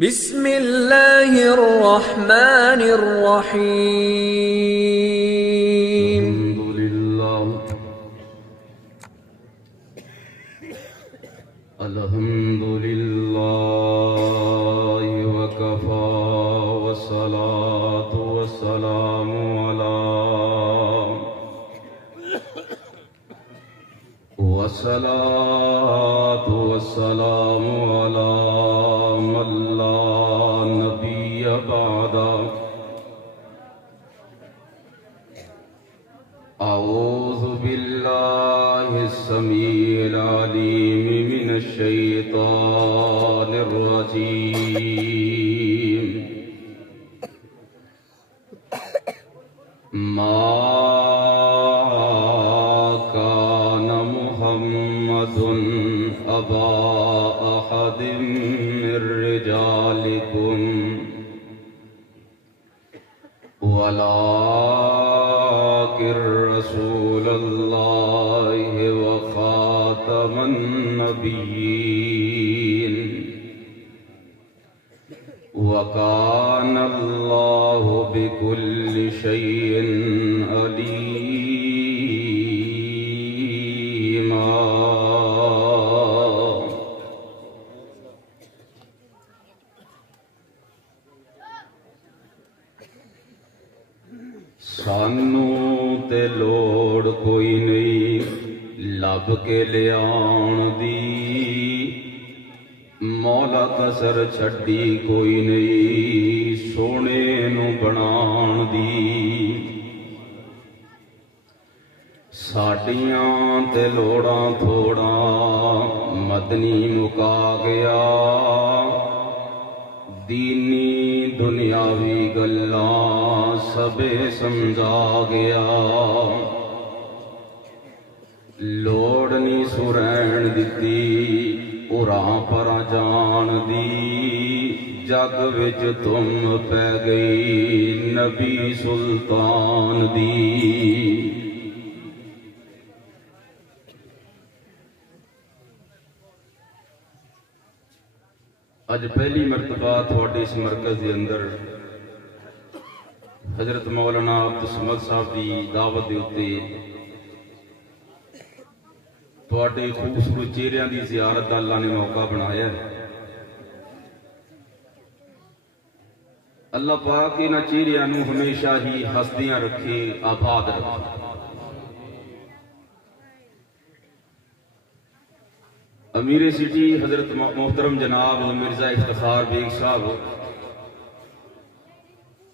بسم اللہ الرحمن الرحیم الحمد للہ وکفا والصلاة والسلام علی من لا نبی بعدہ اعوذ باللہ السمیع العلیم من الشیطان الرجیم ما کان محمد ابا احد من رجالکم ولكن رسول الله وخاتم النبيين وكان الله بكل شيء عليما. سانو تے لوڑ کوئی نہیں لب کے لیاؤن دی، مولا کسر چھڈی کوئی نہیں سونے نو بنان دی. ساڈیاں تے لوڑاں تھوڑاں مدنی مکا گیا، دینی دنیاوی گلاں سبے سمجھا گیا. لوڑ نہیں سرین دتی اُراں پر جان دی، جگ وچ تم پہ گئی نبی سلطان دی. اج پہلی مرتبہ تھوڑی اس مرکز دے اندر حضرت مولانا عبدالصمد صاحب دی دعوت دے اتے تھوڑے خوبصورت چہریاں دی زیارت دا اللہ نے موقع بنایا ہے. اللہ پاک انہاں چہریاں نو ہمیشہ ہی ہستیاں رکھے، آباد رکھے. امیر سٹی حضرت محترم جناب مرزا افتخار بیگ صاحب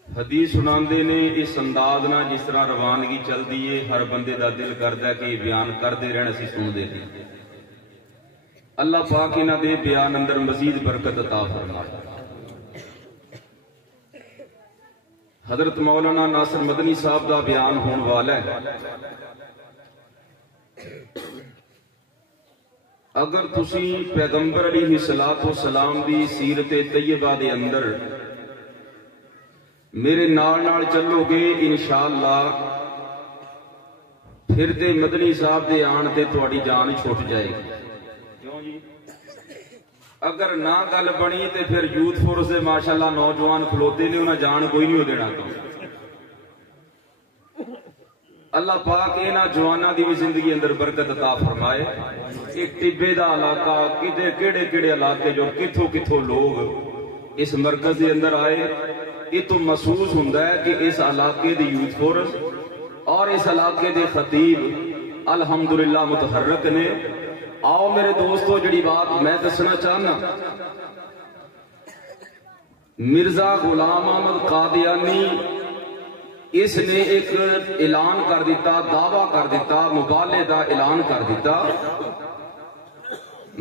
حدیث سناندے نے اس انداز نہ جس طرح روانگی چل دیئے ہر بندے دا دل کردا ہے کہ بیان کردے رہن اسی سن دے دی. اللہ پاک انہاں دے بیان اندر مزید برکت عطا فرمائے. حضرت مولانا ناصر مدنی صاحب دا بیان ہون والا ہے. اگر تسی پیغمبر علیہ السلام دی سیرت طیبہ دے اندر میرے نال چلو گے انشاءاللہ پھر تے مدنی صاحب دے آن تے تھوڑی جان چھوٹ جائے گی. کیوں جی؟ اگر نہ گل بنی تے پھر یوتھ فورس دے ماشاءاللہ نوجوان کھلوتے نے انہاں جان کوئی نہیں ہو دینا. اللہ پاک انہاں جواناں دی بھی زندگی اندر برکت عطا فرمائے. ایک ٹبے دا علاقہ کیڑے کیڑے علاقے جو کتھوں کتھوں لوگ اس مرکز دے اندر آئے، یہ تو محسوس ہوندا ہے کہ اس علاقے دی یوتھ فورس اور اس علاقے دے خطیب الحمدللہ متحرک نے. آؤ میرے دوستو جڑی بات میں دسنا چاہنا، مرزا غلام احمد قادیانی اس نے ایک اعلان کر دیتا، دعویٰ کر دیتا، مبالغے دا اعلان کر دیتا.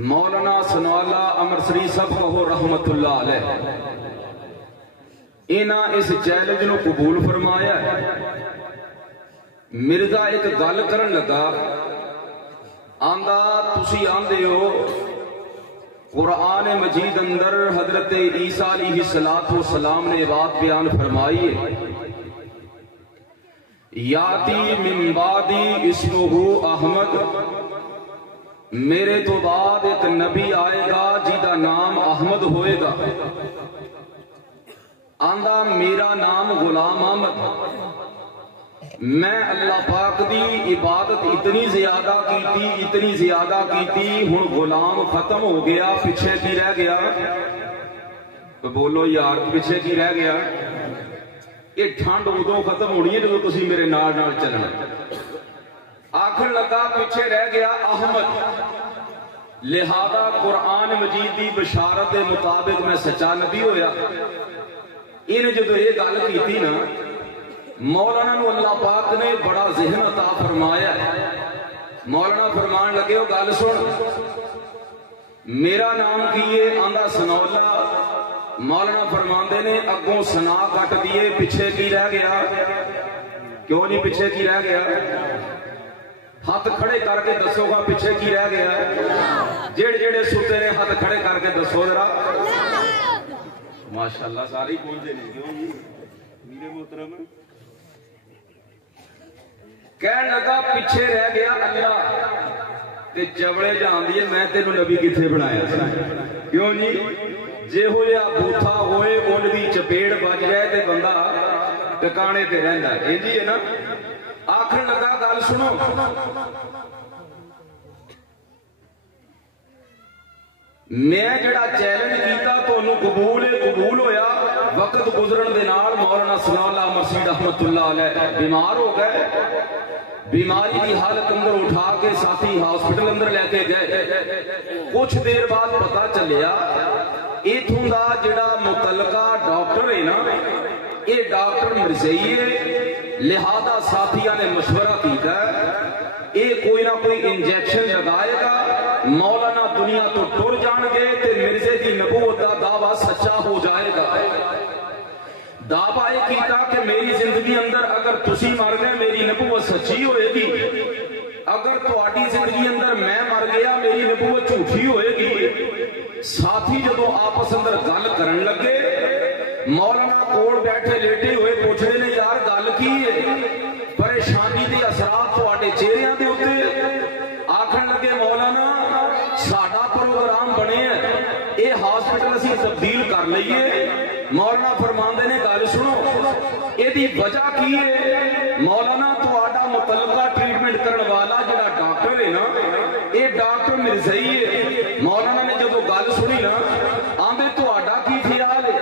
مولانا ثناء اللہ امرسری صاحب کہو رحمت اللہ علیہ انہاں اس چیلنج نو قبول فرمایا ہے. مرزا ایک گل کرن لگا، آندا تسی آندے ہو قرآن مجید اندر حضرت عیسیٰ علیہ السلام نے بات بیان فرمائی ہے، یاتی من بعدی اسمہ احمد मेरे तो बाद एक नबी आएगा जिहदा नाम अहमद होएगा। आंदा मेरा नाम गुलाम अहमद। मैं अल्लाह पाक दी इबादत इतनी ज्यादा कीती हुण गुलाम खत्म हो गया, पिछे की रह गया? तो बोलो यार पिछे की रह गया? ये ठंड उदों खत्म होनी है जो तुसी मेरे नाल नाल चलना। आखिर लगा पिछे रह गया अहमद। लिहाजा कुरान मजीद की बशारत के मुताबिक मैं सच्चा नबी होया। इन जो ये गल की ना, मौलाना नूं अल्लाह पाक ने बड़ा ज़हन अता फरमाया। मौलाना फरमान लगे हो गल सुन, मेरा नाम की है? आंदा सनौला। मौलाना फरमांदे ने अगों सना कट दिए, पिछे की रह गया? क्यों नहीं पिछे की रह गया? हाथ खड़े करके दसोगा पिछे की रह गया? जेड़े जेड़े सुते ने हाथ खड़े करके दसो जरा। माशाअल्लाह सारे बोलते नहीं। क्यों जी मेरे मोहतरम? कह लगा पिछे रह गया अल्लाह ते जबड़े जानदी है मैं तेनू नबी किथे बनाया? क्यों जी? जेहो जिहा बूथा होए उनकी चपेड़ बज जाए ते बंदा टिकाने ते रहिंदा है। जी है ना? आखिर लगा गल सुनो, मैं जड़ा चैलेंज किया तुहानू कबूल होया। वक्त गुजरन दे नाल मौलाना सनाउल्लाह मरसीद रहमतुल्लाह अलैह बीमार हो गए। बीमारी की हालत अंदर उठा के साथी हॉस्पिटल अंदर लेके गए। कुछ देर बाद पता चलिया इथों दा जिहड़ा मुतलका डॉक्टर है ना, ये डॉक्टर मिर्जई है। लिहाजा साथियों ने मशवरा किया ये कोई ना कोई इंजेक्शन लगाएगा, मौलाना दुनिया तो टुर जाएंगे ते मिर्जे की नबूवत का दावा सच्चा हो जाएगा। दावा यह किया कि मेरी जिंदगी अंदर अगर तुसी मर गए मेरी नबूवत सच्ची होएगी, अगर तुहाडी जिंदगी अंदर मैं मर गया मेरी नबूवत झूठी होएगी। साथी जदों आपस अंदर गल करन लगे, मौलाना कोल बैठे लेटे हुए पूछते ने यार गल की है? परेशानी के असरात तुहाडे चेहरिਆਂ ਦੇ ਉੱਤੇ। आखन लगे मौलाना साडा प्रोग्राम बने ये हॉस्पिटल असीं तब्दील कर लईए। मौलाना फरमांदे ने गल सुनो ਇਹਦੀ वजह की है? मौलाना तुहाडा मुतलका ट्रीटमेंट करने वाला जिहड़ा डॉक्टर है ना, ये डॉक्टर मिर्जई है। मौलाना ने जदों गल सुनी ना, आंदे तुहाडा की ख्याल है?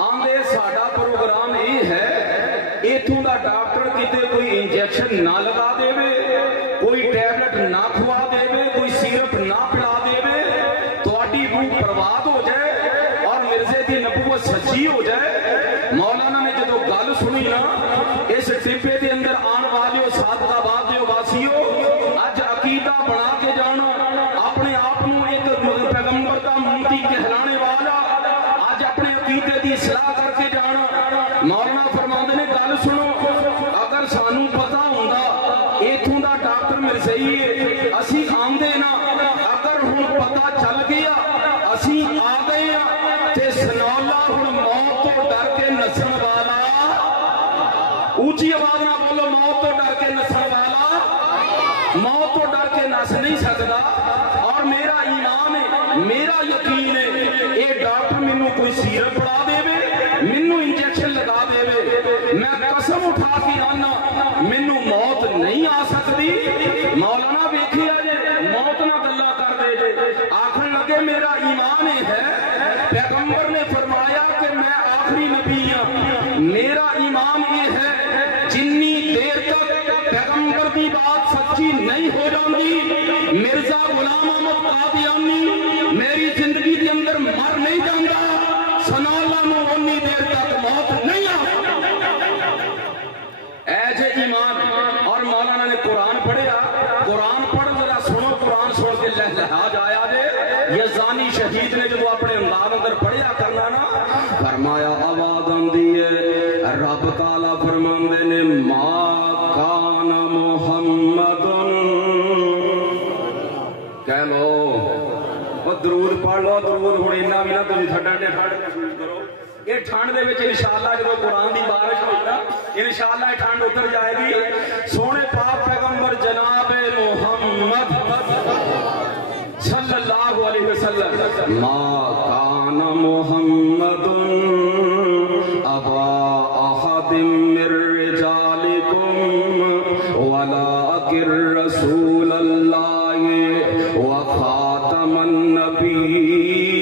आंदे साडा प्रोग्राम ये है इथों दा डॉक्टर किते कोई इंजेक्शन ना लगा देवे, कोई टैबलेट ना खुआ देवे, कोई सिरप ना पिला देवे, तुहाडी रूह बर्बाद हो जाए और मिर्जे की नबूवत सच्ची हो जाए। मौलाना ने जदों गल सुनी ना, इस टिब्बे के अंदर आने वाले सादकाबाद दे वासियों अज अकीदा बना के जाना, अपने आप को एक पैगंबर का मुंती कहलाने वाला अज अपने अकीदे की सलाह करके जाना। मौलाना फरमांदे ने गल सुनो, अगर सानू पता हुंदा इथों दा डॉक्टर मिर्जई है असीं आंदे ना, अगर हुण पता चल गया असीं आ गए ते सनौला हुण मौत तो डर के नसन वाला, ऊंची आवाज ना बोलो, मौत तो डर के नसन वाला मौत तो डर के नस नहीं सकता। और मेरा ईमान है, मेरा यकीन है ये डॉक्टर मैनू कोई सीरप पड़ा देवे, मैनू इंजेक्शन लगा देवे, मैं कसम उठा के आना मैनू मौत नहीं आ सकती। मौलाना वेखिया जे मौत ना गल्ला कर दे जे। आखन लगे मेरा ईमान है, पैगंबर ने फरमाया कि मैं आखिरी नबी हां। मेरा ईमान ये है जिन्नी देर तक पैगंबर की बात सच्ची नहीं हो जाती, मिर्जा गुलाम अहमद कादियानी मेरी जिंदगी के अंदर मर नहीं जाता, सनौला नूं उन्नी देर तक मौत नहीं आ ऐसे ईमान। और मौलाना ने कुरान पढ़िया, कुरान पढ़ जरा सुनो, कुरान सुन के लहलहा जाया जे। ये जानी शहीद ने जो अपने अंदाज अंदर पढ़िया करना ना, फरमाया आवाज आंदी है रब ताला फरमांदे ने मा कान मुहम्मदुन, कह लो और दरूद पढ़ लो, दरूद हुण इन्ना भी ना तुसीं ठंड ने ठंड महसूस करो। ये ठंड दे विच इंशाअल्लाह जो कुरान की बारिश होई ना, इंशाअल्लाह ठंड उतर जाएगी। सोने पाक पैगंबर जनाब मुहम्मद ما کان محمد ابا احد من رجالکم ولکن رسول اللہ وخاتم النبیین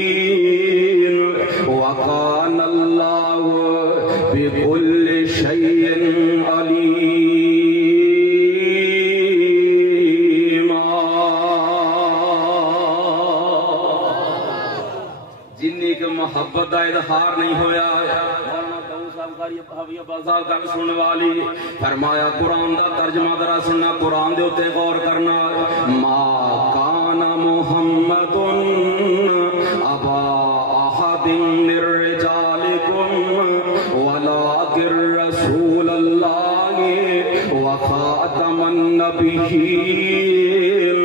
وکان اللہ بكل شيء عليم. جنی کے محبت کا اظہار نہیں ہویا سننے والی فرمایا قرآن دا ترجمہ ذرا سننا قرآن دے اوتے غور کرنا. ما کان محمد ابا احد من رجالکم ولکن رسول اللہ وخاتم النبیین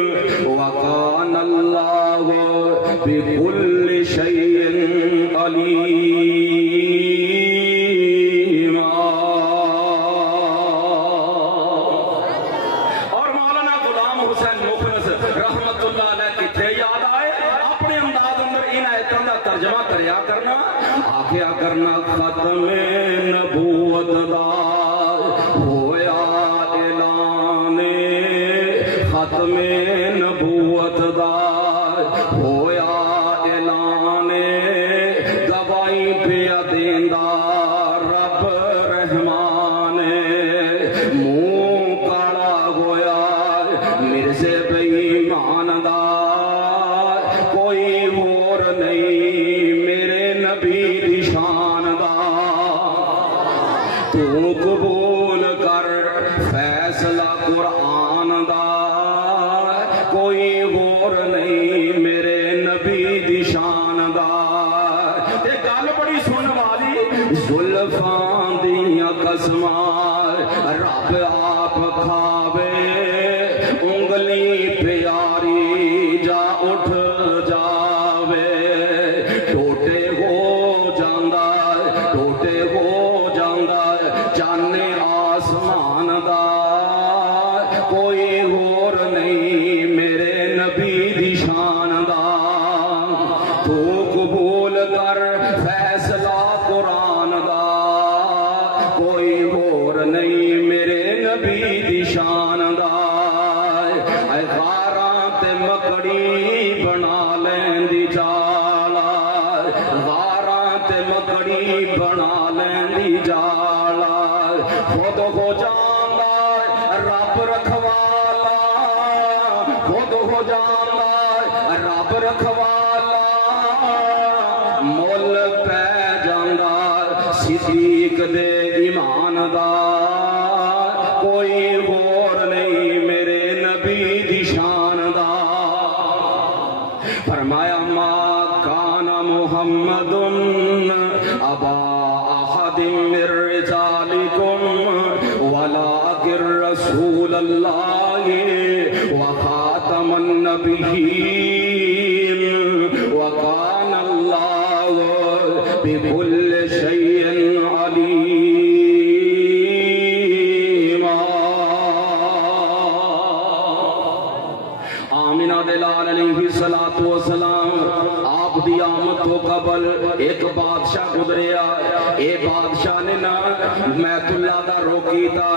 وکان اللہ بكل شیء علیم. اور مولانا غلام حسین مخلص رحمت اللہ علیہ کتنے یاد آئے اپنے انداز اندر ان آیتوں کا ترجمہ کریا کرنا آخیا کرنا. ختم نبوت دا ہویا اعلان ختم نبوت دا ہویا اعلان گواہی پیا دیندا رب رحمان منہ کالا ہویا مرزے بے ایمان دا کوئی اور نہیں میرے نبی دی شان دا. تو قبول کر فیصلہ قرآن دا کوئی اور نہیں میرے نبی دی شان دا. تے گل بڑی سن والی زلفاں دیاں قسماں رب آپ کھاوے انگلی پیاری جا اٹھ جاوے ٹوٹے ہو جاندا چانے آسمان دا کوئی اور نہیں میرے نبی دی شان دا. تو قبول کر فیصلہ قرآن دا کوئی اور نہیں میرے نبی دی شان دا. اے غاراں تے مکڑی بنا لیندی جالا غاراں تے مکڑی بنا لیندی جالا خود ہو جاندا رب رکھوالا خود ہو جاندا رب رکھوالا مول پہ جاندا صدیق دے ایمان دا کوئی اور نہیں میرے نبی دی شان دا. فرمایا ما کان محمد ابا احد من رجالکم ولکن رسول اللہ وخاتم النبیین وکان اللہ بكل شیء علیم. آمینہ دلال علیہ السلام آپ دی آمد تو قبل ایک بادشاہ گزریا. اے بادشاہ نے نا بیت اللہ دا روکی تا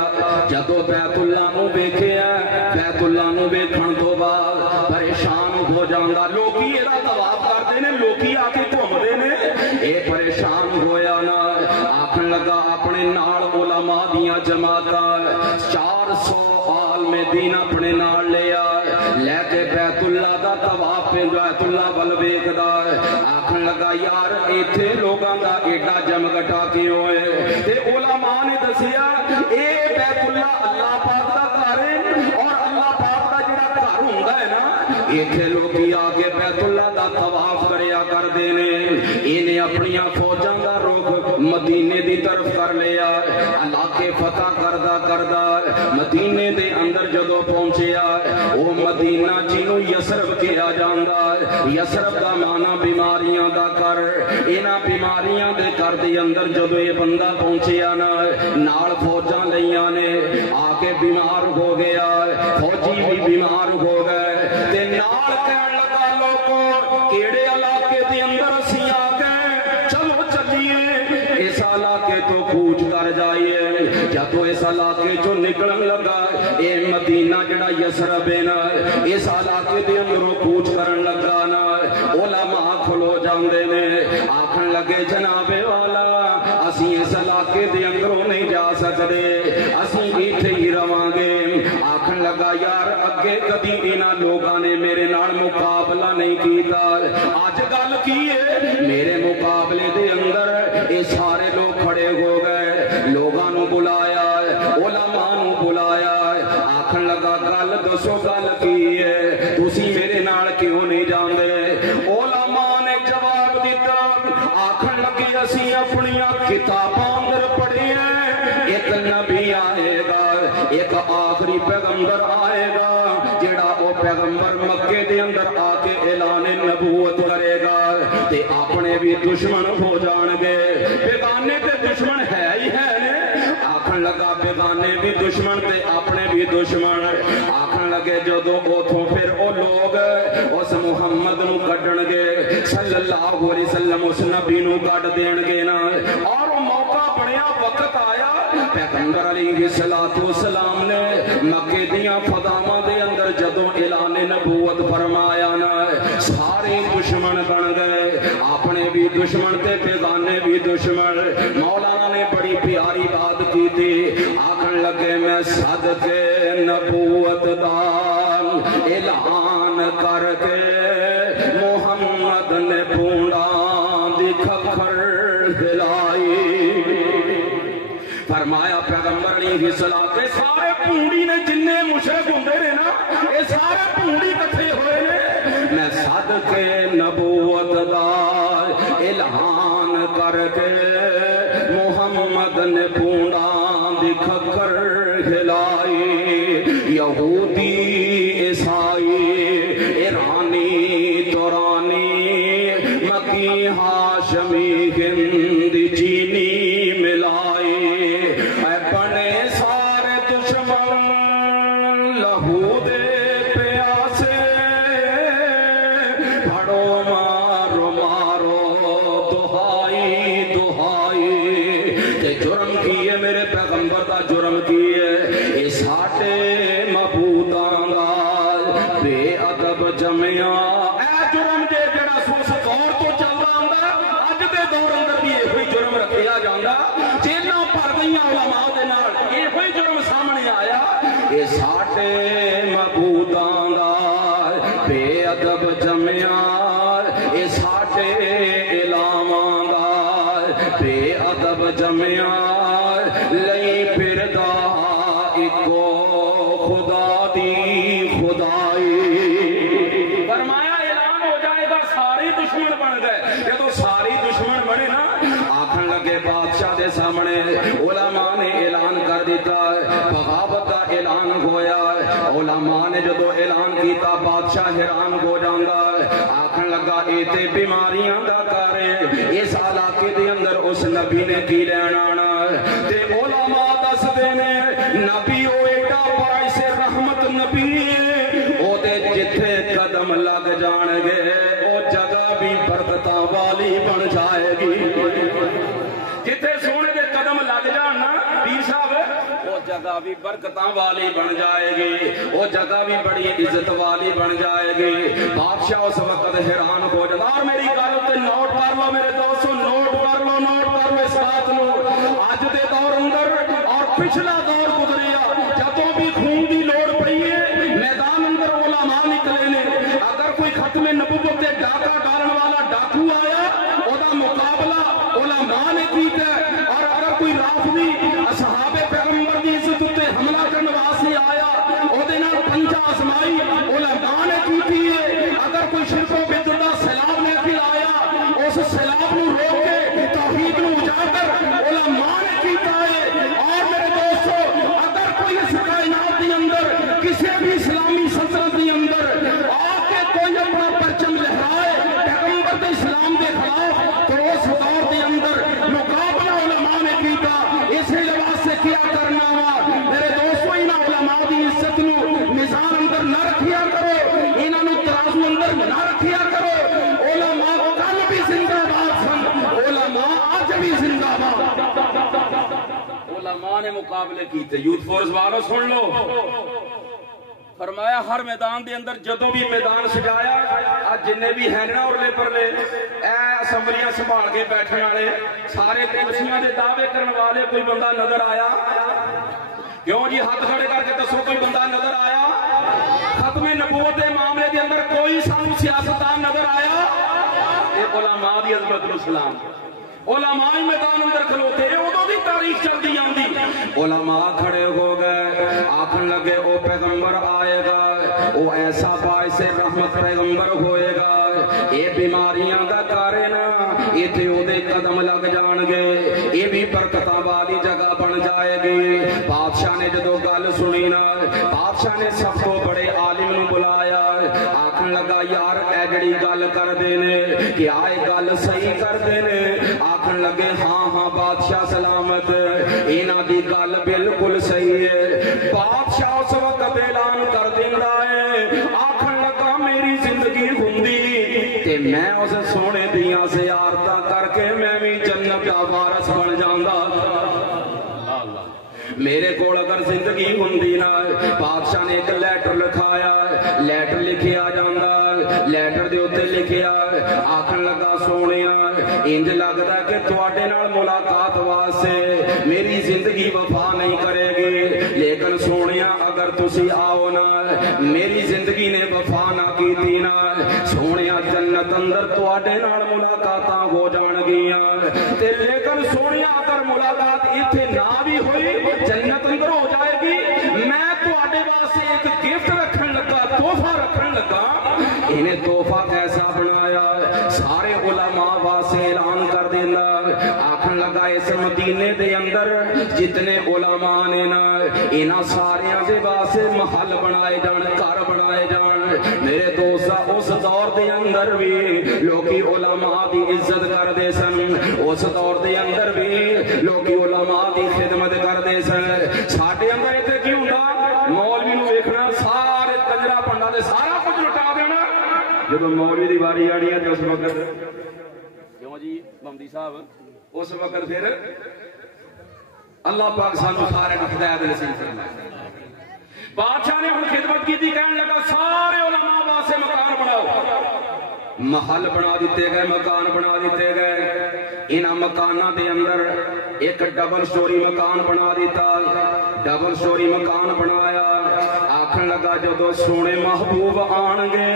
جدو بیت اللہ نو ویکھیا بیت اللہ نو ویکھن تو بعد پریشان ہو جاندا. لوکی ایدا طواف کردے نے لوکی آ کے گھومدے نے اے پریشان ہویا نا آکھن لگا اپنے نال علماء دیاں جماعتاں 400 عالم دین اپنے نال لیا لے کے بیت اللہ دا طواف پہ بیت اللہ ول ویکھدا آکھن لگا یار ایتھے لوگاں دا ایڈا جمگٹا کیوں ہے. تے علماء نے دسیا اے بیت اللہ اللہ پاک دا گھر ہے اور اللہ پاک دا جڑا گھر ہوندا ہے نا ایتھے لوگ آ کے بیت اللہ دا طواف کریا کردے نے. انہیں اپنی فوجاں دا رخ مدینے دی طرف کر لیا. علاقے فتح کردہ مدینے دے اندر جدو پہنچیا وہ مدینہ جنوں یسرب کیا جاندا. یسرب دا معنی بیماریاں دا کر. انہاں بیماریاں دے کر دے اندر جدو یہ بندہ پہنچیا نا نال فوجاں لیاں نے آ کے بیمار ہو گیا. فوجی بھی بیمار ہو گئے تے نال کہن لگا لوگوں کیڑے علاقے इलाके चो निकलन लगा, ये मदीना जड़ा यसरब है ना, इस इलाके दे अंदरों कूच करन लगा ना, उलमा खलो जांदे ने, आखन लगे जनाबे वाला असी इस इलाके दे अंदरों नहीं जा सकते, असी इत्थे ही रवांगे। आखन लगा यार अगे कदी इन्हां लोगां ने मेरे नाल मुकाबला नहीं कीता, अज गल की है मेरे मुकाबले दे अंदर ये सारे लोग खड़े हो गए, लोगां नू बुलाया, उलमा नू बुलाया, आखन लगा गल दसो गल की है, तुसी मेरे नाल क्यों नहीं जांदे? उलमा ने जवाब दिता, आखन लगी असी अपनियां किताबां अंदर पढ़े हैं, एक नबी आएगा, एक आखिरी पैगंबर आएगा, जेड़ा वो पैगंबर मक्के दे अंदर आके ऐलान नबूवत करेगा ते अपने भी दुश्मन हो जाणगे। बेगाने ते दुश्मन है ही है ने, आखन लगा बेगाने भी दुश्मन ते अपने भी दुश्मन। आखन लगे जदों उथों फिर वो लोग उस मुहम्मद नू कड्डणगे सल्लल्लाहु अलैहि वसल्लम, उस नबी नू कड्ड देणगे ना, और वो मौका बनया, वक्त आया, पैगंबर अलैहिस्सलातु वस्सलाम ने मक्के दियां फदावां दे अंदर जदों ऐलान नबूवत फरमाया ना, सारे दुश्मन बन गए, अपने भी दुश्मन ते बेगाने भी दुश्मन। मौलाना ने बड़ी प्यारी बात की थी, आखन लगे मैं सदके नबूवत दा ऐलान करके मुहम्मद ने बूंदा दी खखर हिलाई। फरमाया पैगंबर अलैहिस्सलाम सारे भूंडी ने जिन्ने मुशरक हुंदे ने ना, ये सारे भूंडी इकट्ठे होए ने, मैं सदके नबूवत दा ऐलान करके मुहम्मद ने बूंदा दी खखर हिलाई। यहूदी ईसाई ईरानी तुरानी मकी हाशमी हिंद चीनी मिलाई, बने सारे दुश्मन लहू दे प्यासे, फड़ो मारो मारो दुहाई दुहाई। ते जुर्म किए मेरे पैगंबर का जुर्म किए, ये साडे मबूदां दा बेअदब जमिया, ऐ जुर्म जे जेड़ा उस दौर तो चलदा आंदा, अज दे दौर अंदर भी इहो जुर्म रखिया जांदा, जेलां भर गईयां उलमा दे नाल, इहो जुर्म सामने आया। ये साडे मबूदां दा बेअदब जमिया, ये साडे इलामां दा बेअदब जमिया, लई फिरदा इको खुदा दी खुदाई। फरमाया ऐलान हो जाएगा, सारे दुश्मन बन गए। जदों सारे दुश्मन बने ना, आखन लगे बादशाह दे सामने उलमा ने ऐलान कर दिता, बगावत का ऐलान होया। उलमा ने जदों ऐलान किया बादशाह हैरान हो जांदा, आखन लगा ये ते बीमारियां दा घर है, इस इलाके दे अंदर उस नबी ने की लैण आना। ते उलमा दसदे ने नबी ओ एडा बाइस रहमत नबी, ओदे जिथे कदम लग जाणगे ओ जगह भी बरकतां वाली बन जाएगी। जिथे सोने दे कदम लग जान ना पीर साहब, वो जगह भी बरकतां वाली बन जाएगी, वो जगह भी बड़ी इज्जत वाली बन जाएगी। बादशाह उस वक्त हैरान हो जाता। और मेरी गल ते नोट कर लो मेरे दोस्तों, नोट कर लो, नोट कर लो इस बात नूं। अज दे दौर अंदर और पिछला दौर गुजरिया, जदों भी खून की लोड़ पई है, मैदान अंदर उलमा निकले ने। अगर कोई खत्मे नबूवत ते डाका डालने वाला डाकू आया, ओदा मुकाबला उलमा ने कीता। और अगर कोई राफदी असहाबे पैगंबर दी इज्जत उत्ते हमला करने वास्ते आया, ओदे नाल पंजा आजमाई उलमा ने कीती है। अगर कोई शिरको बिदअत दा सैलाब लेके आया, उस सैलाब नूं रोक के तौहीद नूं उजागर उलमा ने कीता है। और मेरे दोस्तों, अगर कोई इस कायनात के अंदर किसी भी इस्लामी सल्तनत के अंदर आके कोई अपना परचम लहराए पैगंबर दे इस्लाम के खिलाफ, तो उस दौर के अंदर मुकाबला उलमा ने कीता। इस लिबास से क्या करना वा मेरे दोस्तों, इन्हां उलमा की इज्जत नूं मिजान अंदर न रखिया करो, इन्हां नूं तराजू अंदर न रखिया करो। उलमा कल भी जिंदाबाद सन, उलमा अज भी जिंदाबाद। उलमा ने मुकाबले कीते। यूथ फोर्स वालों सुन लो, फरमाया हर मैदान दे अंदर जदों भी मैदान सजाया आज जिन्ने भी है ना उरले परले असैम्बलियां संभाल के बैठने वाले सारे कुर्सियां दे दावे करने वाले कोई बंदा नजर आया? क्यों जी हाथ खड़े करके दसो कोई बंदा नजर आया? खत्मे नबूवत के मामले के अंदर कोई सानू सियासतदान नजर आया? ये उलमा दी अज़मत नूं सलाम। उलमा मैदान अंदर खलोते उदों दी तारीख चलती आंदी। उलमा खड़े हो गए, आखन लगे ओ पैगंबर आएगा, ओ ऐसा बाइसे रहमत पैगंबर होएगा, ये बीमारियां दा कारण इत्थे ओदे कदम लग जाणगे, ये भी बरकतां वाली जगह बन जाएगी। बादशाह ने जदों गल सुनी ना, बादशाह ने सब तो बड़े आलिम नूं बुलाया, आखन लगा यार ऐ जिहड़ी गल करदे ने कि आए गल सही करदे ने? आखन लगे हाँ हाँ बादशाह सलामत, इन्हां दी गल बिल्कुल सही है। बादशाह उस वक्त ऐलान कर दिंदा है, आखन लगा मेरी जिंदगी हुंदी ते मैं उस सोने दियां ज़ियारतां करके मैं भी जन्नत दा वारस बन जांदा। मेरे कोल अगर जिंदगी हुंदी ना, बादशाह ने एक लैटर लिखाया, लैटर लिखिया जांदा, लैटर दे उत्ते लिखिया आखन लगा सोनिया इंज लगदा कि तुहाडे नाल मुलाकात वास्ते मेरी जिंदगी वफा नहीं करेगी, लेकिन सोनिया अगर तुसी आओ ना मेरी जिंदगी ने वफा ना कीती ना, सोनिया जन्नत अंदर तुहाडे नाल मुलाकातां हो जाणगियां ते लेकिन सोनिया अगर मुलाकात इत्थे ना भी होई जन्नत अंदर हो जाएगी। मैं तुहाडे वास्ते एक गिफ्ट रखन लगा, तोहफा रखन लगा। इन्हें तोहफा कैसा बनाया? सारे उलमा वास्ते ऐलान कर देना, आखन लगा इस मदीने दे अंदर जितने उलमा ने ना इन्हां सारियां दे वास्ते महल बनाए जाण, घर बनाए जाण। मेरे दोस्ता उस दौर दे अंदर भी लोकी उलमा दी इज्जत करदे सन, उस दौर दे अंदर भी लोकी उलमा दी खिदमत करदे सन। साडे अंदर इत्थे की हुंदा? मौलवी नूं वेखना सारे कंजरा पंडा दे सारा कुछ लुटा देना, जदों मौलवी दी वारी आनी है उस वक्त क्यों जी बमदी साहब, उस वक्त फिर अल्लाह पाक सानू सारे नूं हिदायत नसीब फरमाए। बादशाह ने हुण खिदमत की, कहने लगा सारे उलमा वास्ते मकान बनाओ। महल बना दिते गए, मकान बना दिते गए। इन्हां मकानां दे अंदर एक डबल स्टोरी मकान बना दिता, डबल स्टोरी मकान बनाया। आखन लगा जदों सोने महबूब आणगे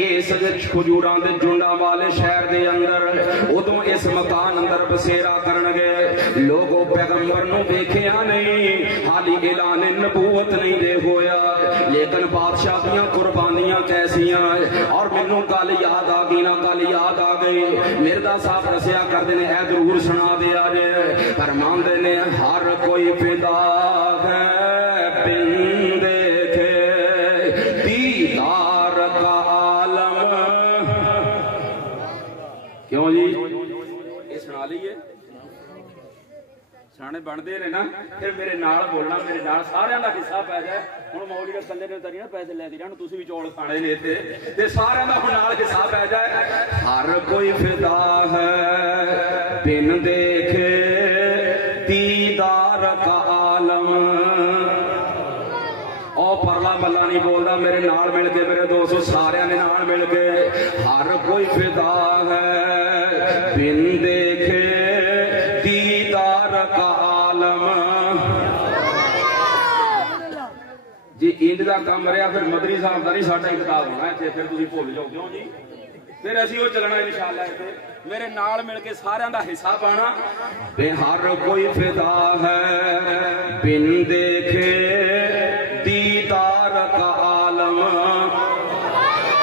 इस खजूरां दे जुंडा वाले शहर दे अंदर, उदों इस मकान अंदर बसेरा करनगे। लोगों पैगंबर नूं वेखिया नहीं, हाली ऐलान नबूवत नहीं दे होया, लेकिन बादशाह दियां कुर्बानियां कैसियां। और मैनूं गल याद आ गई ना, गल याद आ गई, मिर्जा साहब दसिया करदे ने, ऐ जरूर सुना दिया जे। फरमांदे ने हर कोई फिदा है बिन देखे दीदार का आलम। क्यों जी ये सुना लीए, सियाणे बनते रहे ना, फिर मेरे नाल बोलना, मेरे नाल सारिਆਂ ਦਾ हिस्सा पै जाए। हुण मौली दे कल्ले ने तरी ना पैसे लैके जाण, तुसीं भी चौल खाने ने इत्थे ते सारिਆਂ ਦਾ हुण नाल हिस्सा पै जाए। हर कोई फिदा है बिन देखे दीदार का आलम। और परला मल्ला नहीं बोलता, मेरे नाल मिल के मेरे दोस्त सारिਆਂ ने नाल मिल के हर कोई फिदा है बिन देखे दीदार का आलम। जी इंज का काम रहा फिर मदरी साहब का नहीं साडा ही किताब होना इत्थे, फिर तुसीं भुल जाओ। क्यों जी फिर असीं वो चलना इंशाअल्लाह इत्थे, मेरे नाल मिल के सारिਆਂ ਦਾ हिस्सा पाना। हर कोई फिदा है बिन देखे दीदार का आलम।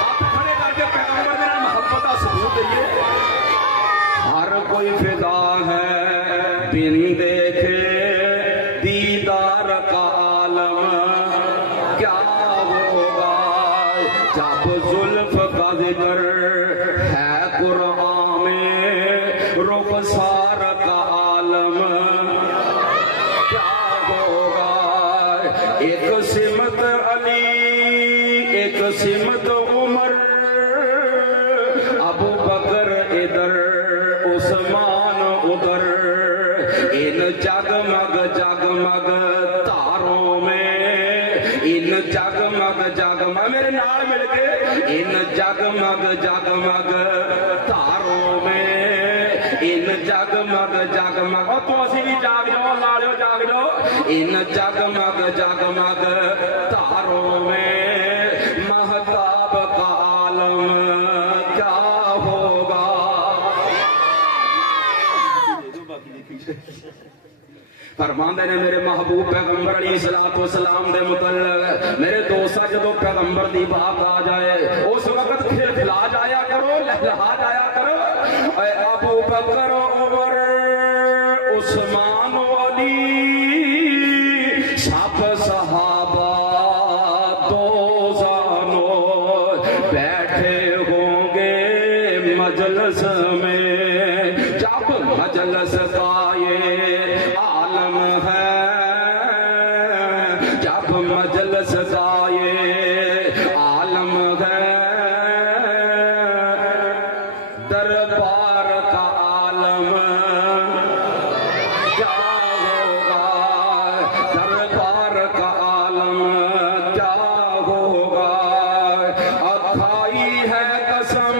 आप खड़े करके पैगंबर दे नाल मोहब्बत का सबूत दइए। हर कोई फिदा है बिन देखे दीदार का आलम। क्या होगा जब जुल्फ का जिक्र है कुरान में रुखसार का आलम। क्या होगा एक सिमत अली, एक सिमत उमर, अबू बकर इधर उस्मान उधर, इन जगमग जगमग तारों में, इन जगमग जगमग, मेरे नाल मिल के, इन जगमग जगमग तारों में, इन जगमग जगमग, और तो असी भी जाग जाओ, लालियो जाग जाओ, इन जगमग जगमग तारों में महताब का आलम क्या होगा। फरमांदे ने मेरे महबूब पैगंबर अलैहिस्सलाम दे मुतल्लक, मेरे दोस्ता जदों पैगंबर दी बात आ जाए उस वक्त खिलखिला जाया करो, लहलहा जाया करो। ऐ अबू बकर, उमर, उस्मान, अली, सब सहाबा दो जानो बैठे होंगे मजलिस में, जब मजलिस का ये आलम है, जब मजलिस का ये आलम है, दरबार का आलम क्या होगा, दरबार का आलम क्या होगा। अखाई है कसम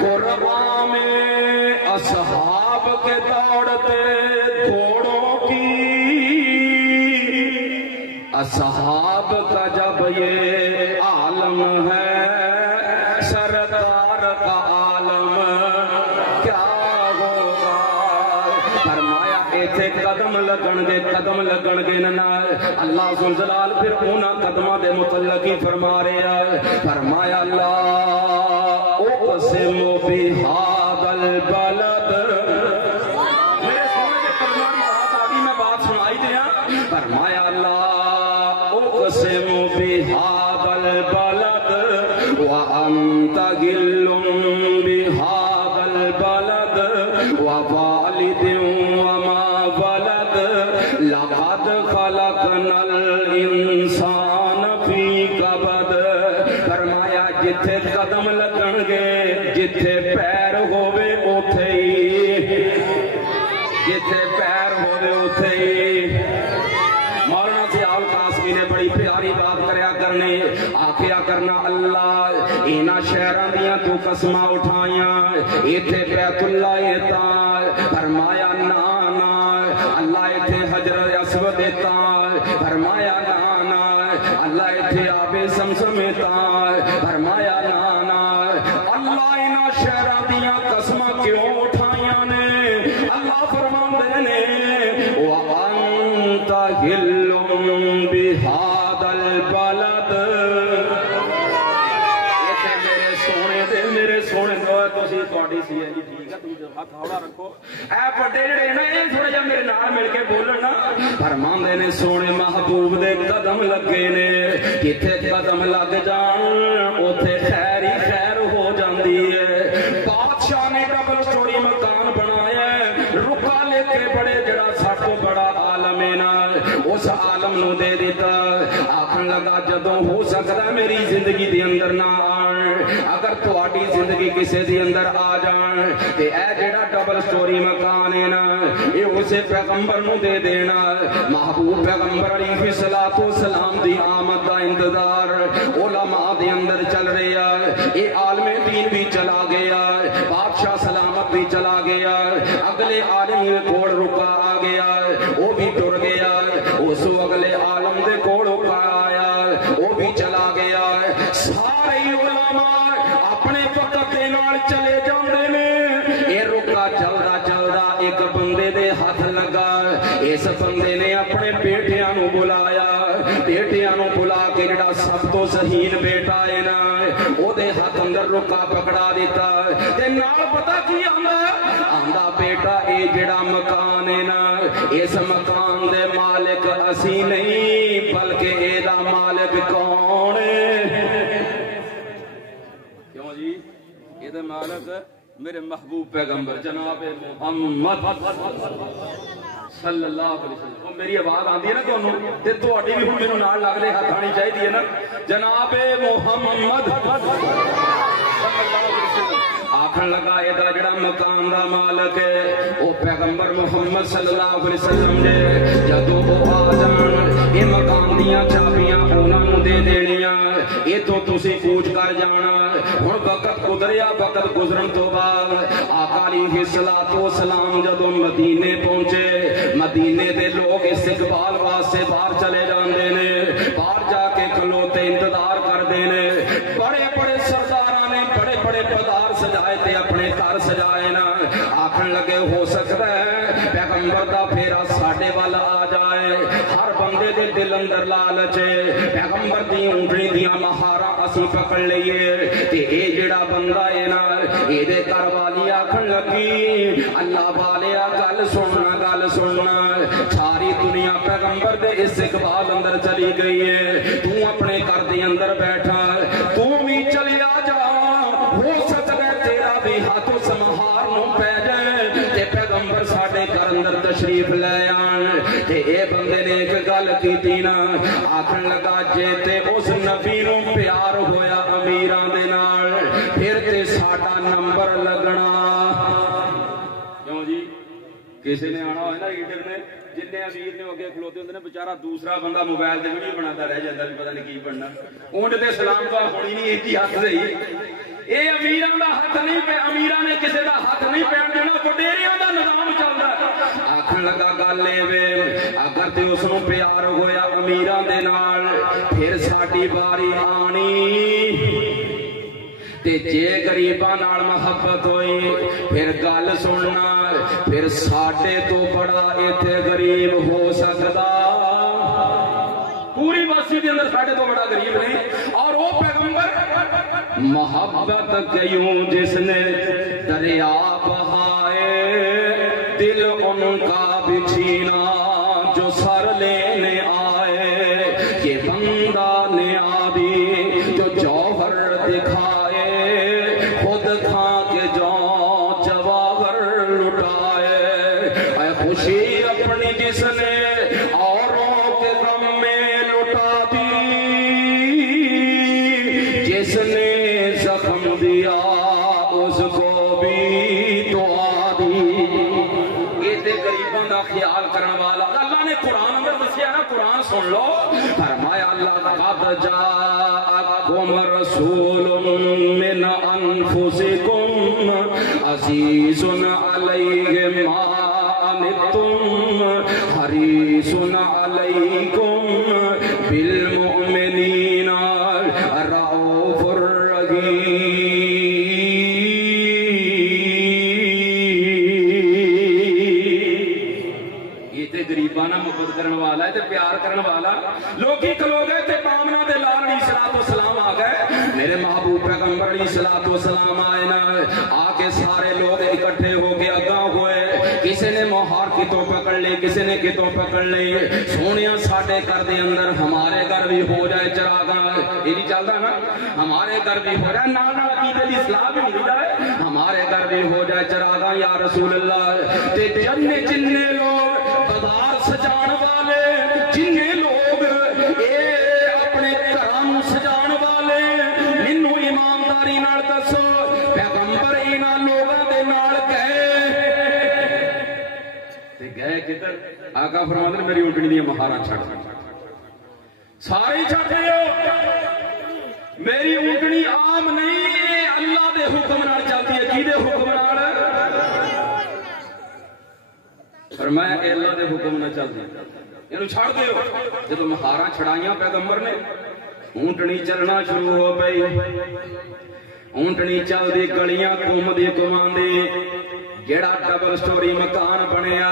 कुर्बा में असहाब के दौड़ते घोड़ों की, असहाब का जब ये आलम है, सरदार का आलम क्या होगा। फरमाया इथे कदम लगणगे, कदम लगणगे ना, अल्लाह जुल जलाल फिर उन्हां कदमां दे मुतल्लक ही फरमा रहा है। फरमाया अल्लाह उक़सिमु बिहादल बलद, मेरे सोने के कदमां दी बात आ गई, मैं बात सुनाई दिया। फरमाया अल्लाह उक़सिमु बिहादल बलद व अंत गिल्लुम बिहादल बलद व वालिदिन व मा वलद लक़द खलक़नल इंसान फी कबद। फरमाया जिथे कदम लगणगे, जिथे पैर होवे उथे ही, जिथे पैर होवे उथे ही। मौलाना ज़ियाउल कासमी ने बड़ी प्यारी बात करया करने, आखिया करना अल्लाह इन्हां शहरां दियां तू कसमां उठाइयां, इथे बैतुल्लाह एता, फरमाया ना ना, अल्लाह इथे हजर अस्वद एता, फरमाया ना ना, अल्लाह इथे आबे समसम एता, फरमाया ना ना। अल्लाह इन्हां शहरां दियां कसमां क्यों उठाइयां ने? अल्लाह फरमांदे ने व अंत हिल्लुम बिहादल बलद, मेरे सोने थोड़ी सी है जी, ठीक है, तुम हाथ हौला रखो। ऐ बड़े जेड़े ना ये थोड़ा जिहा मेरे नाल मिल के बोलन ना। फरमांदे ने सोने महबूब दे कदम लगे ने, जिथे कदम लग जान उथे खैर ही खैर हो जाती है। बादशाह ने डबल स्टोरी मकान बनाया, रुका लेके बड़े जड़ा सब तो बड़ा आलम है ना, उस आलम नू दे दिता। आखन लगा जदों हो सकता मेरी जिंदगी दे अंदर ना आन, अगर तुहाडी जिंदगी किसी दे अंदर आ जान ते ऐ जेड़ा डबल स्टोरी मकान है ना, ये उसे पैगंबर नू दे देना। महबूब पैगंबर अलैहिस्सलाम दी आमद दा इंतजार उलमा दे अंदर चल रहा, ये आलमे दीन भी चला गया, बादशाह सलामत भी चला गया, अगले आलम दे कोल रुका आ गया, वो भी टुर गया, उस अगले आलम दे कोल रुका आया, वो भी चला गया। सारे उलमा अपने वक्त के नाल चले जाते ने। ये रुका चलदा चलदा एक बंदे दे हाथ लगा, इस बंदे ने अपने बेटियां नू बुलाया, बेटियां नू बुला के जेड़ा सब तो शहीन बेटा है ना, ओदे हाथ अंदर रुका पकड़ा दिता ते नाल पता की आंदा आंदा बेटा ये जेड़ा मकान है ना, इस मकान दे मालिक असी नहीं बल्कि एदा मालिक कौन है? क्यों जी? एदा मालिक मेरे महबूब पैगंबर जनाब मुहम्मद सल्लल्लाहु अलैहि वसल्लम। मेरी आवाज आती है ना तुहानू ते तुहाडी भी हुण मैनू नाल लगदे हत्थ आनी चाहिदी है ना। जनाब मुहम्मद सल्लल्लाहु अलैहि वसल्लम आप آخر لگا ادا جڑا مکان دا مالک ہے وہ پیغمبر محمد صلی اللہ علیہ وسلم نے جدو وہ آ جان یہ مکان دیاں چابیاں انہوں دے دینیاں یہ تو تسی کوچ کر جانا ہن وقت گزریا وقت گزرن تو بعد آقا علیہ الصلوۃ والسلام جدو مدینے پہنچے مدینے دے لوگ استقبال واسطے باہر چلے جاندے نے باہر جا کے کھلوتے انتظار کردے نے بڑے بڑے سرداراں نے بڑے بڑے پدار سجائے تے اپنے گھر سجائے نا آکھن لگے ہو سکتا ہے پیغمبر دا پھیرا ساڈے وال آ جائے ہر بندے دے دل اندر لالچ ہے پیغمبر دی اونٹنی دیاں مہاراں اسی پکڑ لئیے تے اے جڑا بندہ ہے نا اے دے گھر والی آکھن لگی اللہ والیا گل سننا ساری دنیا پیغمبر دے استقبال اندر چلی گئی ہے تو اپنے گھر دے اندر بیٹھا تو بھی چلی آ جا ہو سکتا ہے تیرا بھی ہاتھ سمہار نو پہ جائے تے پیغمبر ساڈے گھر اندر تشریف لے آن تے اے بندے نے ایک گل کیتی نا آکھن لگا جے تے اس نبی نو پیار ہویا امیراں دے نال پھر تے ساڈا نمبر لگنا کیوں جی کسی نے آنا ہوئے نا لیڈر نے جن امیر نے اگے کھلوتے ہوندے نے بیچارہ دوسرا بندہ موبائل تے ویڈیو بناتا رہ جاندا بھی پتہ نہیں کی بننا اونٹ تے سلام تو ہونی نہیں ایک ہی ہاتھ رہی اے امیراں دا ہاتھ نہیں پہ امیراں نے کسے دا ہاتھ نہیں پہن دینا وڈیریاں دا نظام چلدا آکھن لگا گل اے وے اگر تے اس نوں پیار ہویا امیراں دے نال پھر ساڈی باری آنی تے جے غریباں نال محبت ہوئی پھر گل سننا پھر ساڈے تو بڑا ایتھے غریب ہو سکدا پوری بستی دے اندر ساڈے تو بڑا غریب نہیں اور وہ پیغمبر محبت کیوں جس نے دریا بہائے دل ان کا بچھینا جو سر لینے آئے یہ بندہ نیابی جو جوہر دکھائے خود کھا کے جواہر لٹائے اے خوشی اپنی جس نے اوروں کے غم میں لٹا دی جس نے زخم دیا اس کو بھی دعا دی یہ تے غریباں دا خیال کرن والا اللہ نے قرآن اندر دسیا نا قرآن سن لو فرمایا اللہ قد جاءکم رسول من انفسکم عزیز علیہ ما عنتم حریص علیکم بالمؤمنین رؤوف الرحیم یہ تے غریبانہ محبت کرن والا ہے تے پیار کرن والا لوکی کھلو گئے تے بامنا دے لال علیہ الصلوۃ والسلام آ گئے میرے محبوب پیغمبر علیہ الصلوۃ والسلام آئے نا آ کے سارے لوگ اکٹھے ہو کے اگاں ہوئے کسی نے مہار کتوں پکڑ لی کسی نے کتوں پکڑ لی سونیاں ساڈے گھر دے اندر ہمارے گھر بھی ہو جائے چراغاں یہ نہیں چلتا نا ہمارے گھر بھی ہو جائے نال نال عقیدے دی اصلاح بھی مل جائے ہمارے گھر بھی ہو جائے چراغاں یا رسول اللہ تے جننے لوگ بازار سجان والے جننے لوگ اے اپنے گھراں سجان والے مینوں ایمانداری نال دسو پیغمبر انہاں لوگاں دے نال گئے کدھر آقا فرماتے ہیں میری اونٹنی دی مہاراں چھڑ ساری چھڑ دیو میری اونٹنی عام نہیں اللہ دے حکم نال چلتی ہے کی دے حکم نال فرمایا کہ اللہ دے حکم نال چلتی اینو چھڑ دیو جب مہاراں چھڑائیاں پیغمبر نے اونٹنی چلنا شروع ہو گئی اونٹنی چل دی گلیاں گھوم دی گھماندی جیڑا ڈبل سٹوری مکان بنیا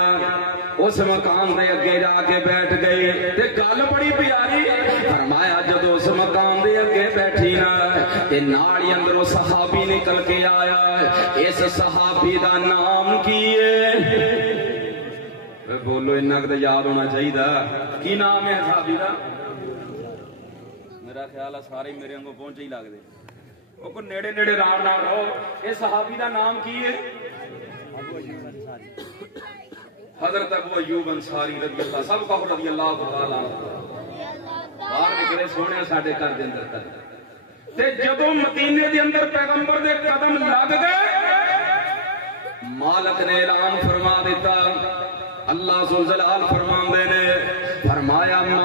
اس مکان دے اگے جا کے بیٹھ گئے تے گل بڑی پیاری فرمایا جدو اس مکان دے اگے بیٹھی نا تے نالی اندروں صحابی نکل کے آیا اس صحابی دا نام کی ہے بولو انہاں تے یاد ہونا چاہیے کی نام ہے صحابی دا میرا خیال ہے سارے میرے انگوں پہنچے ہی لگ دے وہ کو نیڑے نیڑے رام نہ رہو یہ صحابی دا نام کی ہے حضرت ابو ایوب انصاری رضی اللہ سب کو رضی اللہ تعالی باہر نکلے سونے ساڈے گھر دے اندر تے جدوں مدینے دے اندر پیغمبر دے قدم لگ گئے मालक ने ऐलान फरमा दिता, अल्लाह ज़ुल जलाल फरमांदे ने, फरमाया मा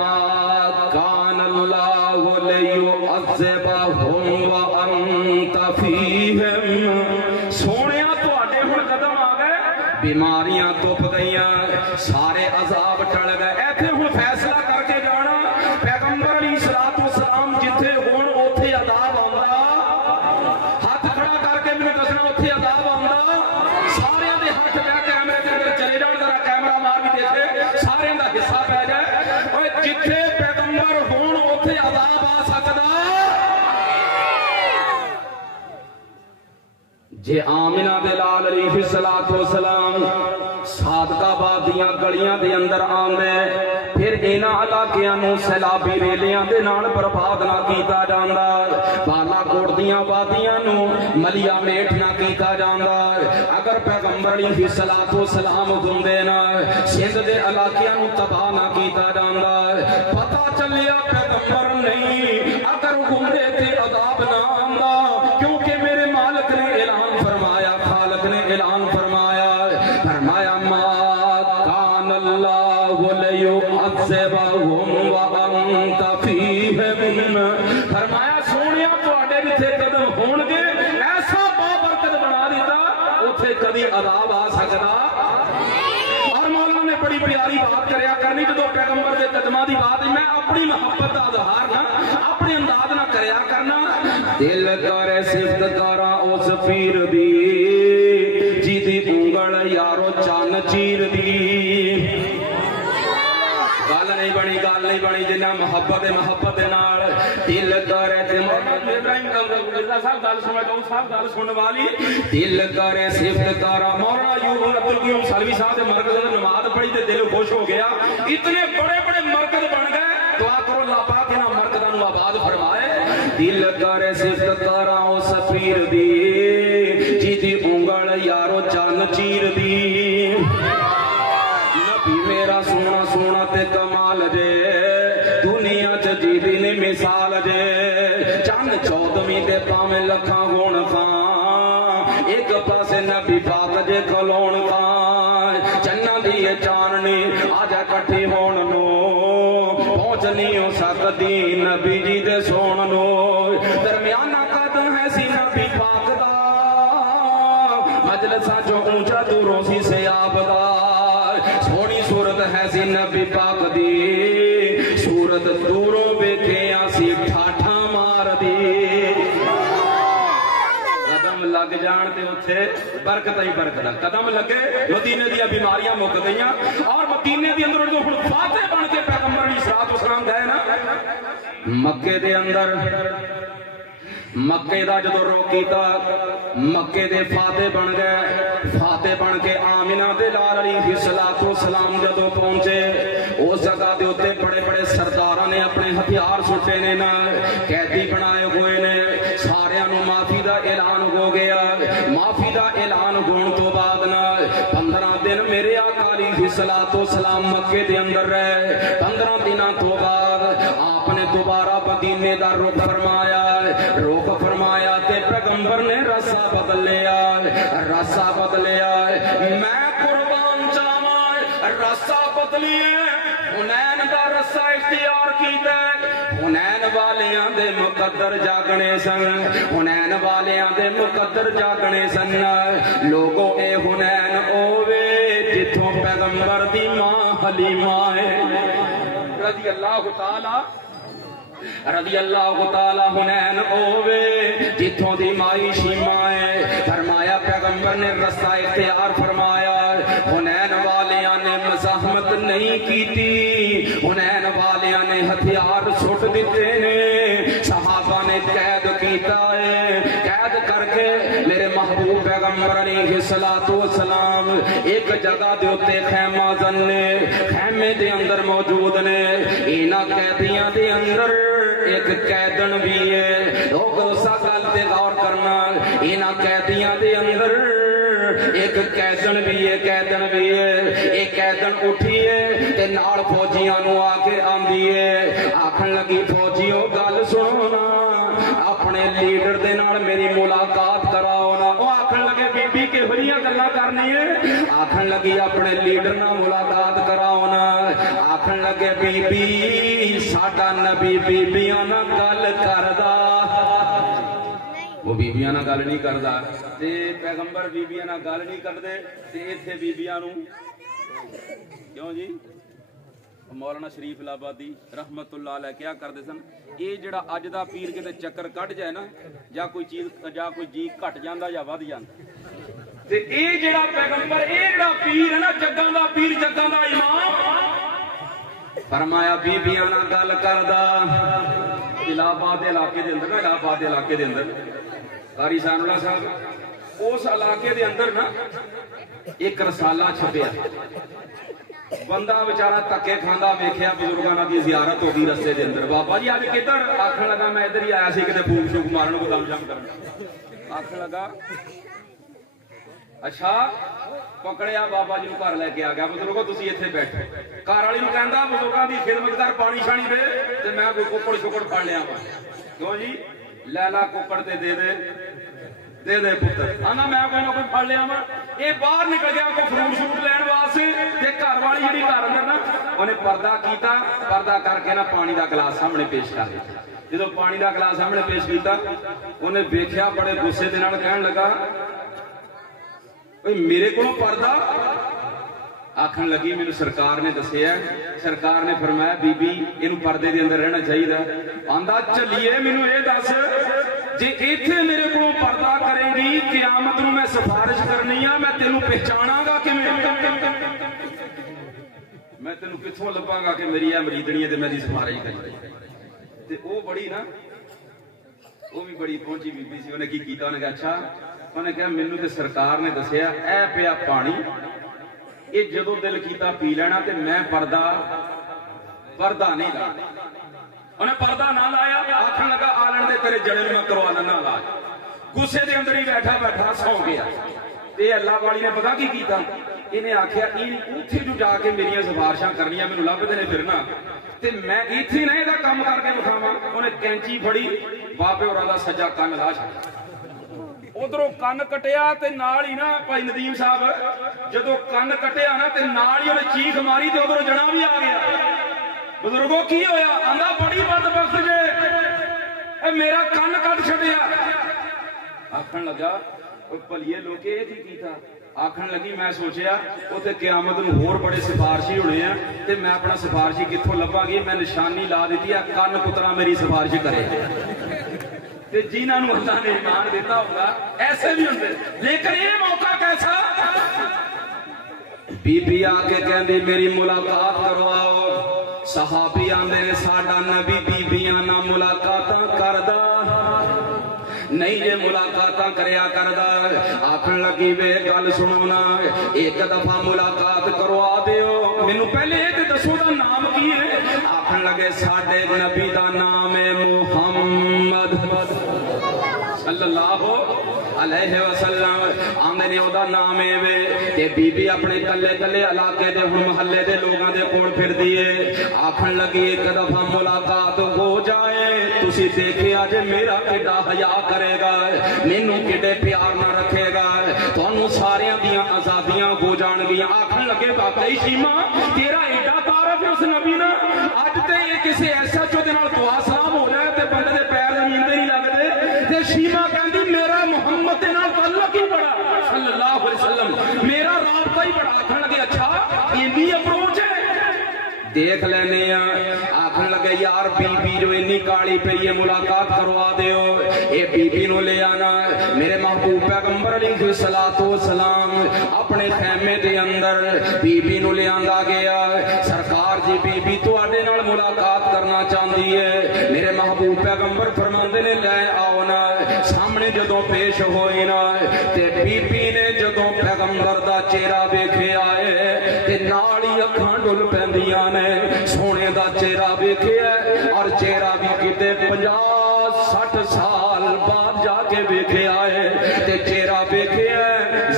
कान अल्लाहु लियुअज़्ज़िबहुम व अंता फीहिम। सोनिया तुहाडे हुण कदम आ गए, बीमारियां तुप गईयां, सारे अजाब टल गए। इत्थे हुण फैसला करके जाना, पैगंबर अलैहिस्सलाम जिथे होण उत्थे अजाब आउंदा। हाथ खड़ा करके मैनूं दसना उत्थे अजाब आउंदा। सारियां दे हाथ लै कैमरे दे अंदर चले जाण, जरा कैमरा मार भी देखे, सारियां दा हिस्सा पै जाए। ओए जिथे पैगंबर होण उत्थे अजाब आ सकदा। जे आमिना दे लाल अलैहिस्सलाम सादकाबाद दियां गलियां दे अंदर आंदे, फिर इन्हां इलाकियां नूं सैलाबी रेलियां दे नाल बर्बाद ना कीता जांदा, बालाकोट दियां वादियां नूं मलिया मेठ ना कीता जांदा। अगर पैगंबर अलैहिस्सलाम हुंदे ना, सिंध दे इलाकियां नूं तबाह ना कीता जांदा। पता चलिया पैगंबर नहीं, अगर हुंदे ते अजाब ना आंदा, क्योंकि मेरे मालिक ने ऐलान फरमाया, खालिक ने ऐलान फरमाया, फरमाया मा कान अल्लाहु लियुअज़्ज़िबहुम व अंता फीहिम। फरमाया सोनिया तुहाडे जिथे कदम होणगे, ऐसा बाबरकत बना दिता, उथे कदी अजाब आ सकदा। और मौला ने बड़ी प्यारी बात करया करनी, जो पैगंबर के कदमां दी बात, मैं अपनी मोहब्बत का इजहार ना अपने अंदाज ना करया करना। दिल करे सिफत करा उस पीर दी, जिदी उंगल यारो चन चीर दी। गल नहीं बनी, गल नहीं बनी, जिन्ना मोहब्बत नाल दिल करे ते मिर्जा साहब गल सुन, साहब गल सुन वाली, दिल करे सिफत करा। मौलाना अब्दुल कयूम सलवी साहब के मरकज में नमाज पढ़ी ते दिल खुश हो गया। इतने बड़े बड़े मरकज बन गए, दुआ करो अल्लाह पाक इन्हां मरकज़ां नूं आबाद फरमाए। दिल करे सिफत करा उस पीर दी, जिदी उंगल यारो चन चीर दी। नबी मेरा सोना सोना ते कमाल जे, दुनिया च जीदी ने मिसाल जे। चन 14वीं ते भावें लखां होण खां, एक पासे नबी पाक जे खलोण खां। चन्ना दी चाननी आजा कट्ठी होण नो, पहुंच नहीं हो सकदी नबी जी दे सोण नो। दरमियाना कदम है सी नबी पाक दा, मजलसा जो ऊंचा दूरों सी सयाब दा। सोनी सूरत है सी नबी पाक दी, सूरत दूरों वेखिया सी ठाठा मार दी। कदम लग जान ते उत्थे बरकत ही बरकत, कदम लगे मदीने दी बीमारियां मुक गईयां। और मदीने दी अंदर जो हुण फाते बन के पैगंबर अलैहिस्सलाम गए ना मक्के दे अंदर, मक्के दा जदों रुख कीता, मक्के दे फाते बन गए। फाते बन के आमिना दे लाल अलैहिस्सलाम जदों पहुंचे, उस जगह दे उत्ते बड़े बड़े सरदारां ने अपने हथियार सुटे ने ना, कैदी बनाए हुए ने। सारियां नूं माफी दा ऐलान हो गया। माफी दा ऐलान होने तो बाद ना 15 दिन मेरे आका अलैहिस्सलाम मक्के दे अंदर रहे। 15 दिनों तो बाद आपने दोबारा मदीने दा रुख फरमाया। रुख फरमाया ते पैगंबर ने रस्सा बदल लिया, रस्सा बदलिया। मैं कुर्बान जावा रस्सा बदलिए, हुनैन दा रस्सा इख्तियार कीता। हुनैन वालियां दे मुकद्दर जागने सन, हुनैन वालियां दे मुकद्दर जागने सन। लोगों ए हुनैन ओवे जिथों पैगंबर दी मां हलीमा है रज़ी अल्लाह ताला हुनैन ओवे जिथों दी माई शीमा है। फरमाया पैगंबर ने रस्ता इख्तियार फरमाया। हुनैन वालियां ने मज़ाहमत नहीं कीती, हुनैन वालियां ने हथियार सुट दिते ने। सहाबा ने कैद कीता है, कैद करके मेरे महबूब पैगंबर अलैहिस्सलाम एक जगह दे उत्ते खैमा जन्ने, खैमे दे अंदर मौजूद ने। इन्हां कैदियां दे अंदर एक कैदन भी है। लोग उस गल पे गौर करना, इन्हां कैदियां दे अंदर एक कैदन भी है, कैदन भी है। एक कैदन उठी है ते नाल फौजियां नूं आके आंदी है, आखन लगी फौजियों गल सुनो ना, अपने लीडर दे नाल मेरी मुलाकात कराओ ना। वो आखन लगे बीबी किहो जिहियां गल्लां करनी है। आखन लगी अपने लीडर नाल मुलाकात कराओ ना। आखन लगे बीबी साडा नबी बीबियां नाल गल करदा, वो बीबियां नाल गल नहीं करदा ते पैगंबर बीबियां नाल गल नहीं करदे ते इत्थे बीबियां नूं क्यों जी। मौलाना शरीफ इलाहाबादी रहमतुल्लाह अलैह क्या करते सन, ये जिहड़ा अज दा पीर किते चक्कर कट जाए ना या कोई चीज या कोई जी घट जांदा या वध जांदा ते ये जिहड़ा पैगंबर ये जिहड़ा पीर है ना जग्गां दा पीर जग्गां दा इमाम फरमाया बीबियां नाल गल करदा। इलाहाबाद दे इलाके दे अंदर ना इलाहाबाद दे इलाके दे अंदर कारी सानुल्लाह साहब उस इलाके दे अंदर ना एक रसाला छपया। बंदा बेचारा धक्के खांदा वेख्या बुजुर्गां दी ज़ियारत हो गई रस्ते दे अंदर। बाबा जी अज किधर? आखन लगा मैं इधर ही आया सी किते फूक शूक मारन को दम जम करन। आखन लगा अच्छा पकड़िया बाबा जी घर लैके आ गया। बुजुर्गो तुसीं इत्थे बैठो। घर वाली नूं कहंदा बुजुर्गां दी खिदमत कर पानी शानी दे ते मैं कोई कुकड़ शुकड़ फड़ लिया वा। क्यों जी लैला कुकड़ ते दे दे पुत्र आना मैं कोई ना कोई फड़ लिया वा। ये बाहर निकल गया कोई फ्रूट शूट लैण वास्ते ते घर वाली जिहड़ी घर अंदर ना उन्हें पर्दा कीता। पर्दा करके ना पानी का गिलास सामने पेश कर दिता। जो पानी का गिलास सामने पेश किया उन्हें वेख्या बड़े गुस्से दे नाल कहण लगा मेरे को पर्दा। आखन लगी मैनू सरकार ने दसिया, सरकार ने फरमाया बीबी इनू पर्दे दे अंदर रहना चाहिए। आंदा चलिए मैनू ये दस जे इत्थे मेरे को पर्दा करेगी कियामत नूं मैं सिफारिश करनी आ मैं तेनू पहचानागा किवें? मैं तेनू कित्थों लभांगा कि मेरी यह मरीदनी है ते मेरी सिफारिश करी? ते ओ बड़ी ना वो भी बड़ी पहुंची बीबी सी। उन्हें की कीता? उन्हें कहा अच्छा उन्हें कहा मैनू ते सरकार ने दसिया ऐ पिया पानी ये जदों दिल कीता पी लेना ते मैं पर्दा नहीं लाया। उन्हें पर्दा ना लाया। आखन लगा आलन दे तेरे जड़े मैं करवा लेना ला। गुस्से दे अंदर ही बैठा बैठा सौ गया। ते अल्लाह वाली ने पता की कीता? इन्हें आख्या उत्थे जो जाके मेरिया सिफारिशां करनियां मैनू लभदे ने फिरना ते मैं इत्थे ना इहदा काम करके विखावां। उन्हें कैंची फड़ी बाबे होरां दा सज्जा कन्न ला छड्डिया। उधरों कन्न कटिया ते नाल ही ना भाई नदीम साहब जदों कन्न कटिया ना ते नाल ही उन्हें चीख मारी ते उधरों जना भी आ गया। बुजुर्गो की होया? आंदा बड़ी बदबख्त जे मेरा कन्न कट छड्डिया। आखन लगा भलिए लोके ये की कीता? आखन लगी मैं सोचिया उत्थे कियामत नूं होर बड़े सिफारशी होने हैं ते मैं अपना सिफारशी कित्थों लभांगी? मैं निशानी ला दी है कन्न पुत्रा मेरी सिफारिश करे। ते जिन्हां नूं अल्लाह ने ईमान दिता होगा ऐसे भी होंगे। लेकिन ये मौका कैसा? बीबी आके कहंदी मेरी मुलाकात करवाओ। सहाबी आंदे ने साडा नबी बीबियां नाल मुलाकातां करदा नहीं जे मुलाकातां करया करदा। आखन लगी वे गल सुनो ना एक दफा मुलाकात करवा दियो मैनू पहले ये दसो दा नाम की है? आखन लगे साडे नबी दा नाम है मुहम्मद सल्लल्लाहु अलैहि वसल्लम। आंदे ने ओदा नाम है वे ते बीबी अपने कल्ले कल्ले इलाके दे हुण महल्ले दे लोगां दे कोल फिरदी है। आखन लगी एक दफा मुलाकात हो जाए तुसी देखिया जे मेरा किड्डा हया करेगा मैनू किड्डे प्यार ना रखेगा तुहानू सारियां दियां आजादियां हो जाणगियां। आखन लगे वाकई शीमा तेरा एडा तारफ है उस नबी ना अज ते किसी ऐसा चो दे नाल दुआ सलाम हो जाए ते बंदे दे पैर जमीन ते नहीं लगदे। ते शीमा कहंदी मेरा मुहम्मद दे नाल ताल्लुक ही बड़ा सल्लल्लाहु अलैहि वसल्लम मेरा राबता ही बड़ा। आखन लगे अच्छा इन्नी अप्रोच है देख लेने। आखन लगे यार बीबी जो इन्नी काली पई है मुलाकात करवा दियो। ये बीबी नु ले आना। मेरे महबूब पैगंबर अलैहिस्सलातु वस्सलाम अपने खैमे दे अंदर बीबी नु ले आंदा गया। सरकार जी बीबी तुहाडे नाल मुलाकात करना चाहती है। मेरे महबूब पैगंबर फरमांदे ने ले आओ ना। सामने जदों पेश होए ना ते बीबी ने जदों पैगंबर दा चेहरा वेखिया है ते नाल ही अखां डुल पैंदियां ने। सोने दा चेहरा वेखिया और चेहरा भी किते 50-60 साल बाद जाके वेखिया है ते चेहरा वेखिया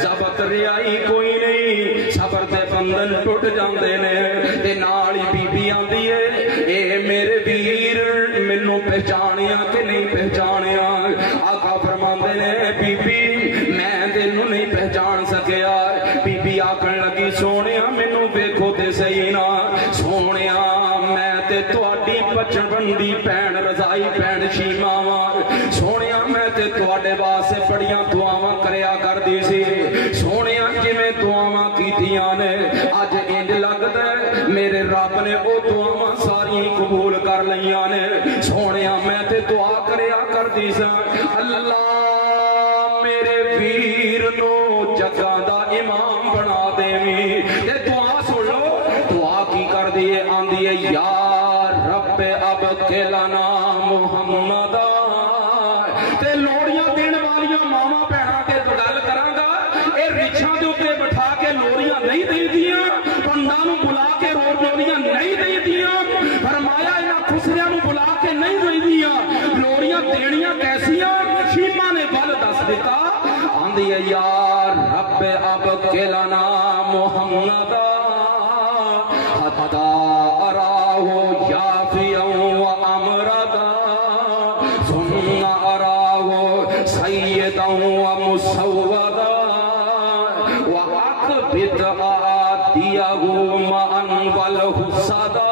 जबत रियाई कोई नहीं सबर ते बंधन टुट जांदे ने। ते नाल ही बीबी आंदी है ए मेरे वीर मैनू पहचानिया कि नहीं पहचानिया? आका फरमांदे ने बीबी मैं तेनू नहीं पहचान सकिया सकीना सोनिया मैं ते तुहाडी बचपन दी भैन रजाई भैन शीमा वा सोनिया मैं ते तुहाडे वास्ते बड़ियां दुआवां करया करदी सी सोनिया जिवें दुआवां कीतियां ने अज इंज लगदा मेरे रब ने ओ दुआवां सारी कबूल कर लईयां ने सोनिया मैं ते दुआ करया करदी सा अल्लाह मेरे वीर नो जगां दा इमाम बना देवी ते दुआ सुन लो दुआ की कर दी है आंदी है या रब अब केलाना मुहम्मद ते लोड़ियां देण वालियां मावां भैणां ते गल करांगा ए रिछां दे उत्ते बिठा के लोड़ियां नहीं देंदियां पंडां नूं बुला के लोड़ियां नहीं देंदियां फरमाया इन्हां खुसरियां नूं बुला के नहीं देंदियां लोड़ियां देणियां कैसियां शीमा ने बल दस दिता आंदी है यार रब अब केलाना मुहम्मद हत्ता अराहो याफियन व अमरदा सुन्ना अराहो सय्यदन व मुसव्वदा व अकबिद आदियहु मान वल हुसदा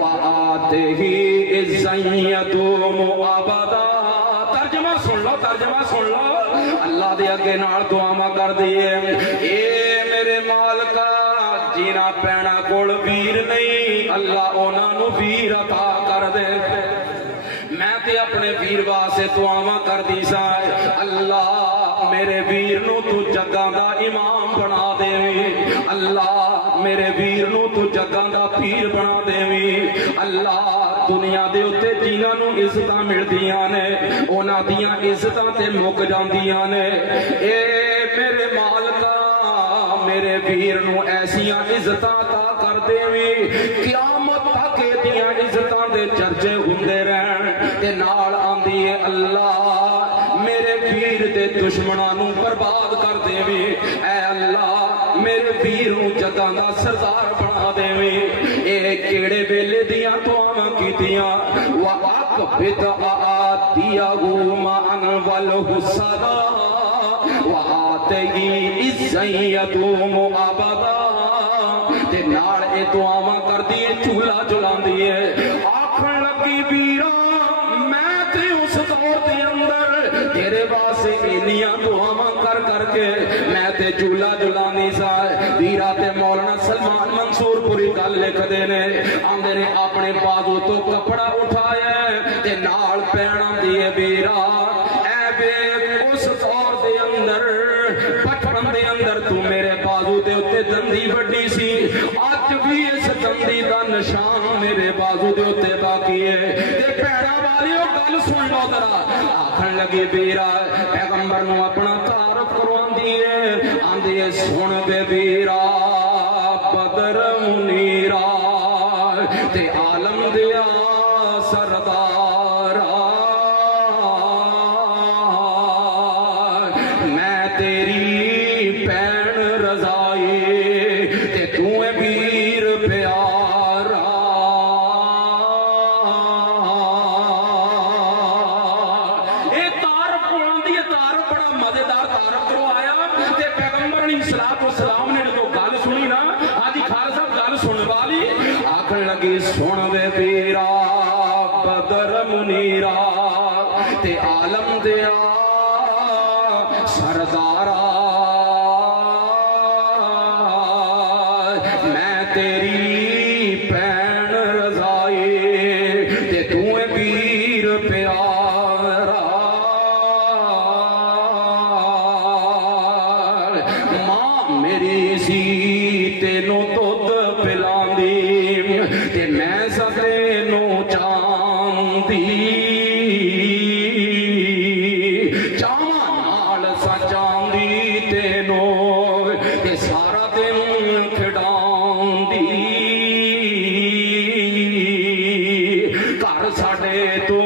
व आतिही इज़्ज़यतु मुअबदा तर्जमा सुन लो अल्लाह दे अगे नाल दुआवां कर दिए ए मेरे मालका जिना पैना कोल वीर नहीं अल्लाह उन्हां नूं वीर अता कर दे मैं ते अपने वीर वास्ते दुआवां करदी सा अल्लाह मेरे वीर नूं तू जगां दा इमाम बना देवी अल्लाह मेरे वीर नूं तू जगां दा पीर बना देवी अल्लाह दुनिया दे उत्ते जिन्हां नूं इज्जतां मिलदियां ने उन्हां दियां इज्जतां ते मुक जांदियां ने ए मेरे मालका मेरे वीर नूं ऐसियां इज्जतां अता कर देवी क़यामत तक इहदियां इज्जतां दे चर्चे हुंदे रहन ते नाल आंदी है अल्लाह मेरे वीर दे दुश्मनां नूं बर्बाद कर देवी ऐ अल्लाह मेरे वीर नूं जगां दा सरदार बना देवी ए केड़े वेले दियां दुआवां कीतियां वा अकबिद आदियहु मान वल हुसदा वा आतिही इज़्ज़यतु मुअबदा ते नाल ए दुआवां करदी है चूल्हा जलांदी है आखण लगी वीरा मैं ते उस दौर दे अंदर तेरे वास्ते इन्नियां दुआवां कर करके मैं ते चूल्हा जलांदी सा वीरा ते मौलाना सलमान मंसूरपुरी गल लिखदे ने आंदे ने अपने बाजू तो कपड़ा उठाया ते नाल पैणा दी वीरा ऐ वे उस दौर दे अंदर बचपन दे अंदर तू मेरे बाजू दे उत्ते दंदी वड्डी सी अज भी इस दंदी दा निशान मेरे बाजू दे उत्ते बाकी है ते भैणा वालियो गल सुन लो जरा आखण लगे वीरा पैगंबर नूं अपना तारफ करवांदी है आंदी है सुन बे वीरा बदर मुनीरा ते आलम दिया सरदारा मैं तेरी भैन रजाई ते तू है वीर प्यारा ये तारफ बुलंदी है तारफ बड़ा मजेदार तारफ तो आया ते पैगंबर अलैहिस्सलाम ने जो गल सुनी ना आज खालसा गल सुन वाली आखण लगी सुन वे वीरा बदर मुनीरा ते आलम दिया सरदारा मैं तेरी भैन रजाई ते तू है वीर प्यारा मां मेरी सी तेनों दुध पिलांदी ते मैं सतेनों चांदी चावां नाल सजांदी तेनों ते सारा दिन खिडांदी घर साडे तो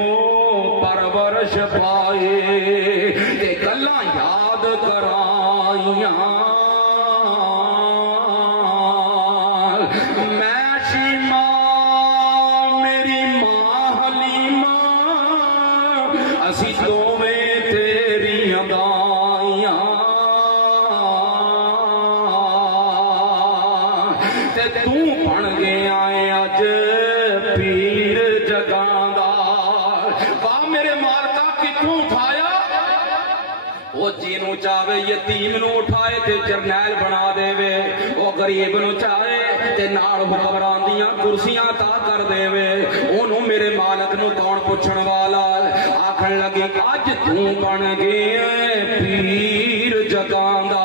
परवरिश पाए ते गल्लां याद कराइयां मैं शीमा मेरी मां हलीमा असी दोवें तेरियां दाइयां ते तू बन गया है अज पीर जगांदा। वाह मेरे मालका किथों उठाया, वो जिन्हों चाहे यतीम नू उठाए ते जरनैल बना देवे, वो गरीब नू चाहे ते नाल हुक्मरान दियां कुर्सियां ता कर देवे। ओनू मेरे मालक नू कौन पुछण वाला। आखण लगी अज तू बन गए पीर जगांदा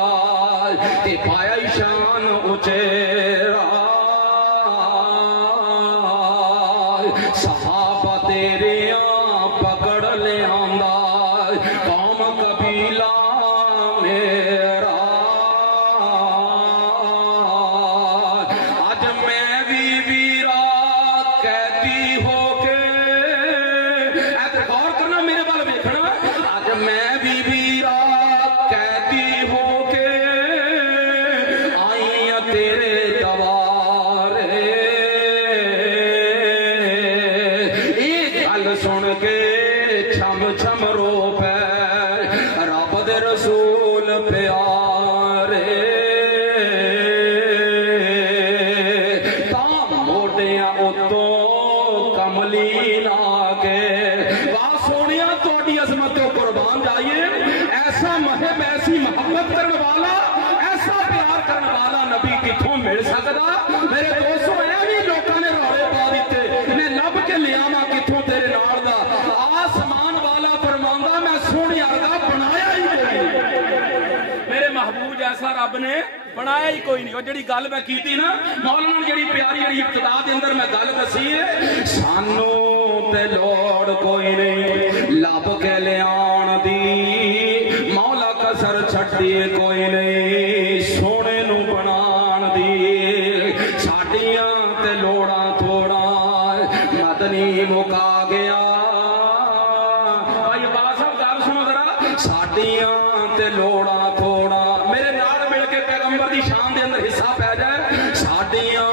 ते पाया ईशान उचेरा। सहाबा तेरे पकड़ ले आंदा कौम कबीला मेरा। अज मैं भी वीरा कैदी होके, गौर करना मेरे वाल देखना। अज मैं भी वीरा कैदी होके आई तेरे दवारे। ये गल सुन के छम छम रो पै रब दे रसूल प्यारे। तां मोटियां उतों कमली ला के, वाह सोनिया तोड़ी अजमत को कुर्बान जाइए। ऐसा महब ऐसी मोहब्बत करने वाला, ऐसा प्यार करने वाला नबी किथों मिल सकता। मेरे दोस्तों भी लोगों ने रौले पा दिते, मैं लब के लियावा किथों तेरे नाल दा। आसमान वाला फरमांदा मैं सोने वर्गा बनाया ही कोई नहीं। मेरे महबूब जैसा रब ने बनाया ही कोई नहीं। और जिहड़ी गल मैं कीती ना मौलाना, जिहड़ी प्यारी जिहड़ी इब्तिदा दे अंदर मैं गल दसी है, सानू ते लोड़ कोई नहीं लब के लियाण दी, मौला कसर छड्डी कोई नहीं सोने नू बनाण दी। साडियां ते लोड़ां थोड़ा मदनी मुका गया। भाई बाबा साहब गल सुनो जरा, साडियां ते लोड़ां थोड़ा मेरे नाल मिल के पैगंबर दी शान दे अंदर हिस्सा पै जाए। साडियां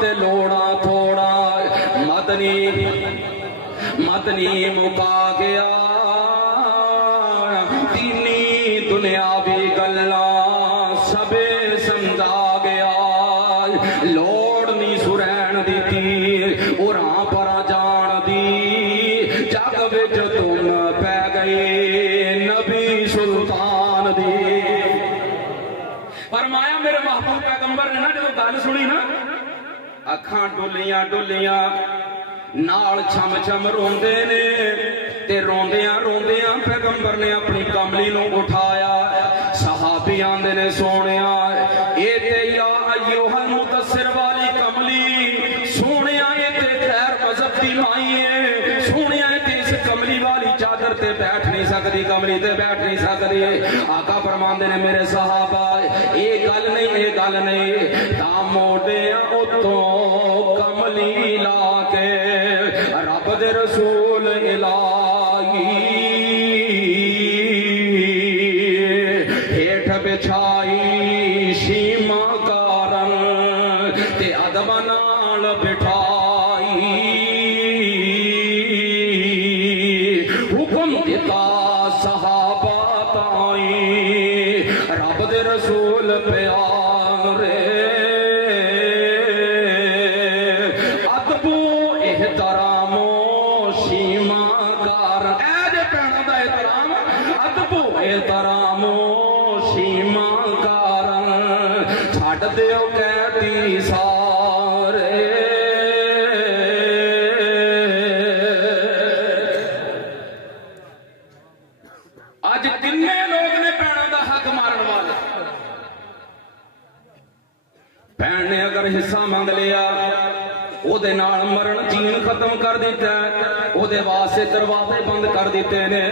ते लोड़ां थोड़ा मदनी मुका गया। दीनी दुनियावी गल्लां सबे समझा गया। लोड़ नहीं सुरैन दी उरां पर जान दी, जग विच तुम पै गए नबी सुल्तान दी। फरमाया मेरे महबूब पैगंबर ने ना जब गल सुनी ना, अखां डुलियां डुलियां नाल छम छम रोंदे ने ते रोंदियां रोंदियां पैगंबर ने अपनी कमली नू उठाया। सहाबी आंदे ने सोनिया ए ते या अय्युहल मुदस्सिर वाली कमली, सोनिया ए ते खैर मजहब दी माई है। सोनिया ते इस कमली वाली चादर ते बैठ नहीं सकती, कमली ते बैठ नहीं सकती। आका फरमांदे ने मेरे सहाबा ए गल नहीं, ए गल नहीं। ता मोडियां उतों कमली ला के रब दे रसूल इलाही हेठ बिछाई शीमा कारण ते अदब नाल बिठाई। हुक्म दिता सहाबा ताई रब दे रसूल प्यारे। अदबो एहतरामो शीमा कारण, ऐ जे भैणों दा एहतराम, अदबो एहतरामो शीमा कारण छड्ड दिओ कैदी सारे। अज किन्ने लोग ने भैणों दा हक मारन वाले। भैन ने अगर हिस्सा मंग लिया, ओदे नाल मरण जीन खत्म कर दिता, ओदे वास्ते दरवाजे बंद कर दिते ने।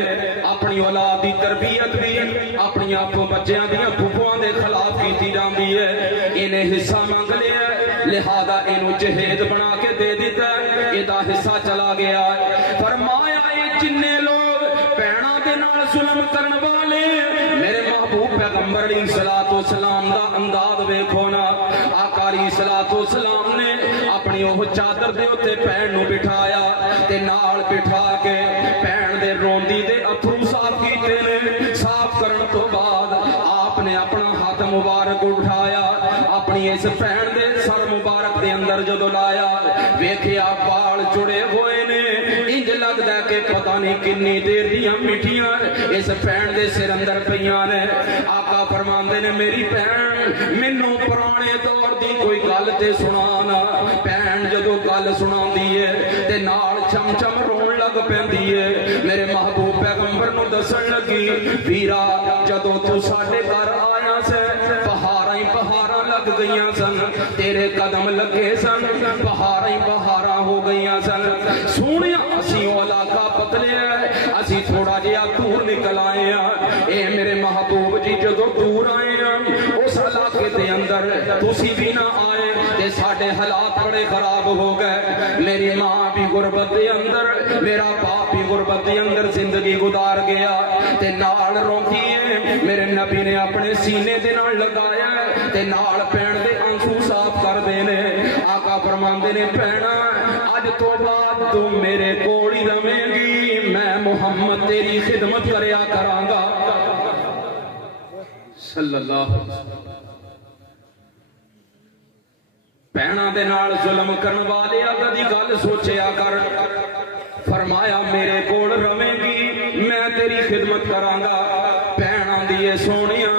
अपनी औलाद की तरबियत भी अपनी आप बच्चों दियां फुफुआं दे खिलाफ की जाती है। इन्हें हिस्सा मंग लिया, लिहाजा इनू जहेद बना के दे दिता, इहदा हिस्सा चला गया। फरमाया ये जिन्ने लोग भैणों दे नाल जुल्म करन वाले, मेरे महबूब पैगंबर अलैहिस्सलातु वस्सलाम दा अंदाज वेखो ना। आका अलैहिस्सलातु वस्सलाम ने अपनी ओह चादर दे उत्ते भैन नू बिठाया ते नाल बिठा के भैन दे रोंदी दे अथरू साफ कीते ने। साफ करन तो बाद आपने अपना हाथ मुबारक उठाया, अपनी इस भैन दे सर मुबारक दे अंदर जदों लाया वेखिया बाल जुड़े हुए ने, इंज लगदा कि पता नहीं किन्नी देर दियां मिठियां इस भैन दे सिर अंदर पईयां ने। आका फरमांदे ने मेरी भैन मैनू पुराने दौर दी कोई गल ते सुना। भैन जदों गल सुनांदी है ते नाल छम छम रोण लग पैंदी है। मेरे महबूब पैगंबर नू दसन लगी वीरा जदों तू साडे घर आया से पहाड़ां ही पहाड़ां लग गईयां सन, तेरे कदम लगे सन पहाड़ां ही पहाड़ां हो गईयां सन। सोहणिया असीं ओ इलाका बदलिया असीं थोड़ा जिहा दूर निकल आए हैं। ए मेरे महबूब जी जदों दूर आए हैं उस इलाके दे अंदर तुसीं भी ना आए ते साडे हालात बड़े खराब हो गए। मेरी मां भी गुरबत दे अंदर, मेरा बाप भी गुरबत दे अंदर जिंदगी गुजार गया ते नाल रोंदी है। मेरे नबी ने अपने सीने दे नाल लगाया ते नाल पैण दे आंसू साफ कर देने। आका फरमांदे ने भैणा अज तो बाद तू मेरे कोल ही रवेंगी, मैं मुहम्मद तेरी खिदमत करया करांगा सल्लल्लाहु अलैहि वसल्लम। भैणा दे नाल जुल्म करन वाले कदी गल सोचिया कर। फरमाया मेरे कोल रवेंगी मैं तेरी खिदमत करांगा। भैन आंदी है सोनिया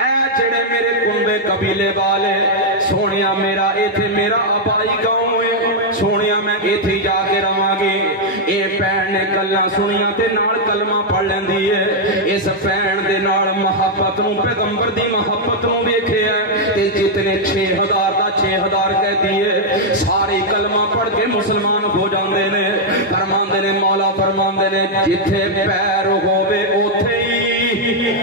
ऐ जेड़े मेरे कुंबे कबीले वाले सोनिया मेरा इथे मेरा आबाई गांव है, सोनिया मैं इथे जाके रवांगी। ए भैन ने गल्लां सुनियां ते नाल कलमा पढ़ लैंदी है। इस भैन दे नाल मुहब्बत नूं पैगंबर दी मुहब्बत नूं वेखिया ते जितने 6000 दा 6000 कहती है सारे कलमा पढ़ के मुसलमान हो जाते ने। फरमांदे ने मौला फरमांदे ने जिथे पैर होवे उथे ही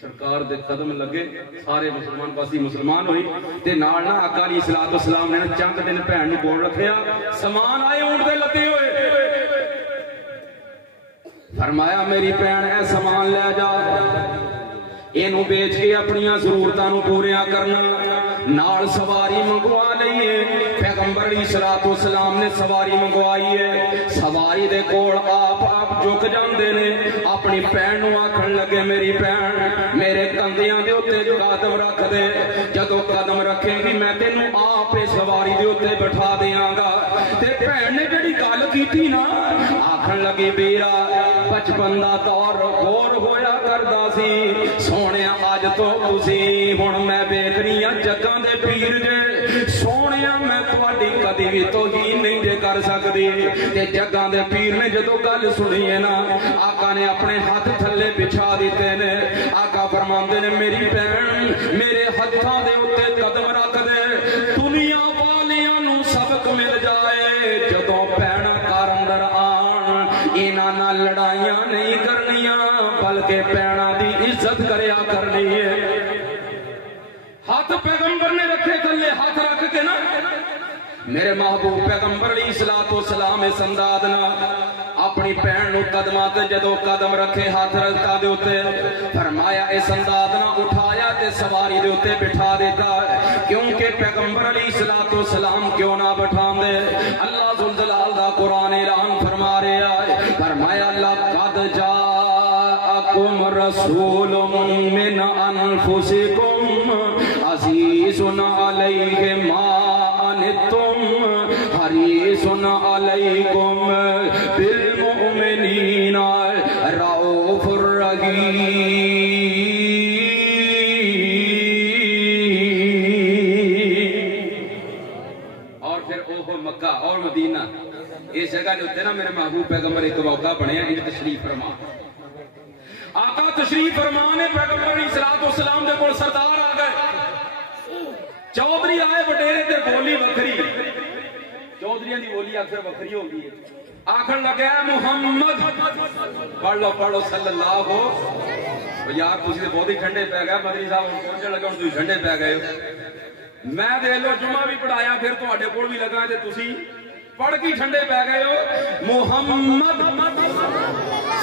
सरकार दे कदम लगे सारे मुसलमान पासी मुसलमान होई ते नाल ना आका अली सलात व सलाम ने चंद दिन भैन नूं कोल रखिया। समान आए ऊंट दे लदे होए। फरमाया मेरी भैन ऐ समान ले जा, इनू बेच के अपनियां जरूरतां नूं पूरियां करना। नाल सवारी मंगवा लईए। पैगंबर अलैहिस्सलातु वस्सलाम ने सवारी मंगवाई है। सवारी दे कोल आप झुक जांदे ने। अपनी भैन नूं आखण लगे मेरी भैन मेरे कंधियां दे उत्ते कदम रख दे, जदों कदम रखेगी मैं तेनू आप सवारी दे उत्ते बिठा देंगा। ते भैन ने जिहड़ी गल कीती ना आखण लगी वीरा बचपन दा दौर गौर होया करदा सी, सोहणिया अज तो तुसीं हुण मैं वेख रही हां जग्गां दे पीर जे, सोहणिया मैं तुहाडी कदी भी तौहीन नहीं जे कर सकदी। ते जग्गां दे पीर ने जदों गल सुनी है ना आका ने अपने हाथ थल्ले बिछा दिते ने। आका फरमांदे ने मेरी भैन मेरे हत्थां दे उत्ते कदम रख दे, दुनिया वालियां नूं सबक मिल जाए जदों भैणां घर अंदर आण इन्हां नाल लड़ाइयां नहीं करनियां बल्कि भैणां दी इज्जत करया करनी है। हाथ पैगंबर ने रखे थल्ले हाथ रख के ना मेरे महबूब पैगंबर अलैहिस्सलातु वस्सलाम इस अंदाज नाल अपनी भैन नूं कदमां ते जदों कदम रखे हाथ रखा दे उत्ते फरमाया इस अंदाज नाल उठाया ते सवारी दे उत्ते बिठा देता। क्योंकि पैगंबर अलैहिस्सलातु वस्सलाम क्यों ना बिठांदे? अल्लाह ज़ुल जलाल दा कुरान ऐलान फरमा रहा है। फरमाया लक़द जाअकुम रसूलुम मिन अनफुसिकुम अज़ीज़ुन अलैहि मा अनित्तुम हरीसुन अलैकुम बिल मुमिनीना रऊफुर रहीम। और फिर ओहो मक्का और मदीना इस जगह के उत्ते ना मेरे महबूब पैगंबर एक मौका बने इन तशरीफ फरमा। आका तशरीफ फरमा ने पैगंबर अलैहिस्सलातु वस्सलाम दे कोल सरदार आ गए। चौधरी आए वडेरे ते बोली वखरी, चौधरियां दी बोली अक्सर वखरी होगी है। आखन लगा मुहम्मद पढ़ लो सल्लल्लाहु। यार तुसीं ते बहुत ही ठंडे पै गए, मदनी साहब पहुंचने लगे तुसीं ठंडे पै गए। मैं देख लो जुमा भी पढ़ाया फिर तुहाडे कोल भी लगा ते तुसीं पढ़ के ठंडे पै गए हो। मुहम्मद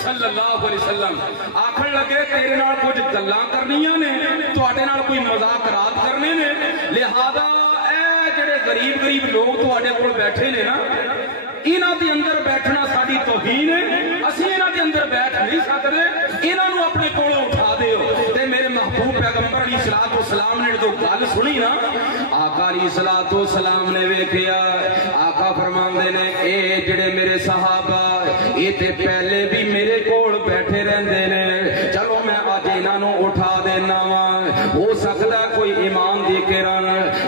सल्लल्लाहु अलैहि वसल्लम आखन लगे तेरे नाल कुछ गल्लां करनियां ने, तुहाडे नाल कोई मजाकरात करने ने, लिहाजा ए जेड़े गरीब गरीब लोग तुहाडे कोल बैठे ने ना इन्हां दे अंदर बैठना साडी तौहीन है। असीं इन्हां दे अंदर बैठ नहीं सकदे, इन्हां नूं अपने कोलों उठा दिओ। ते मेरे महबूब पैगंबर अलैहिस्सलाम ने जो गल सुनी ना, आका अलैहिस्सलाम ने वेखिया, आका फरमांदे ने ए जेड़े मेरे सहाबा ये ते पहले भी मेरे कोल बैठे रहंदे ने, चलो मैं अज इन्हां नूं उठा देना वा, हो सकदा कोई ईमान दी किरण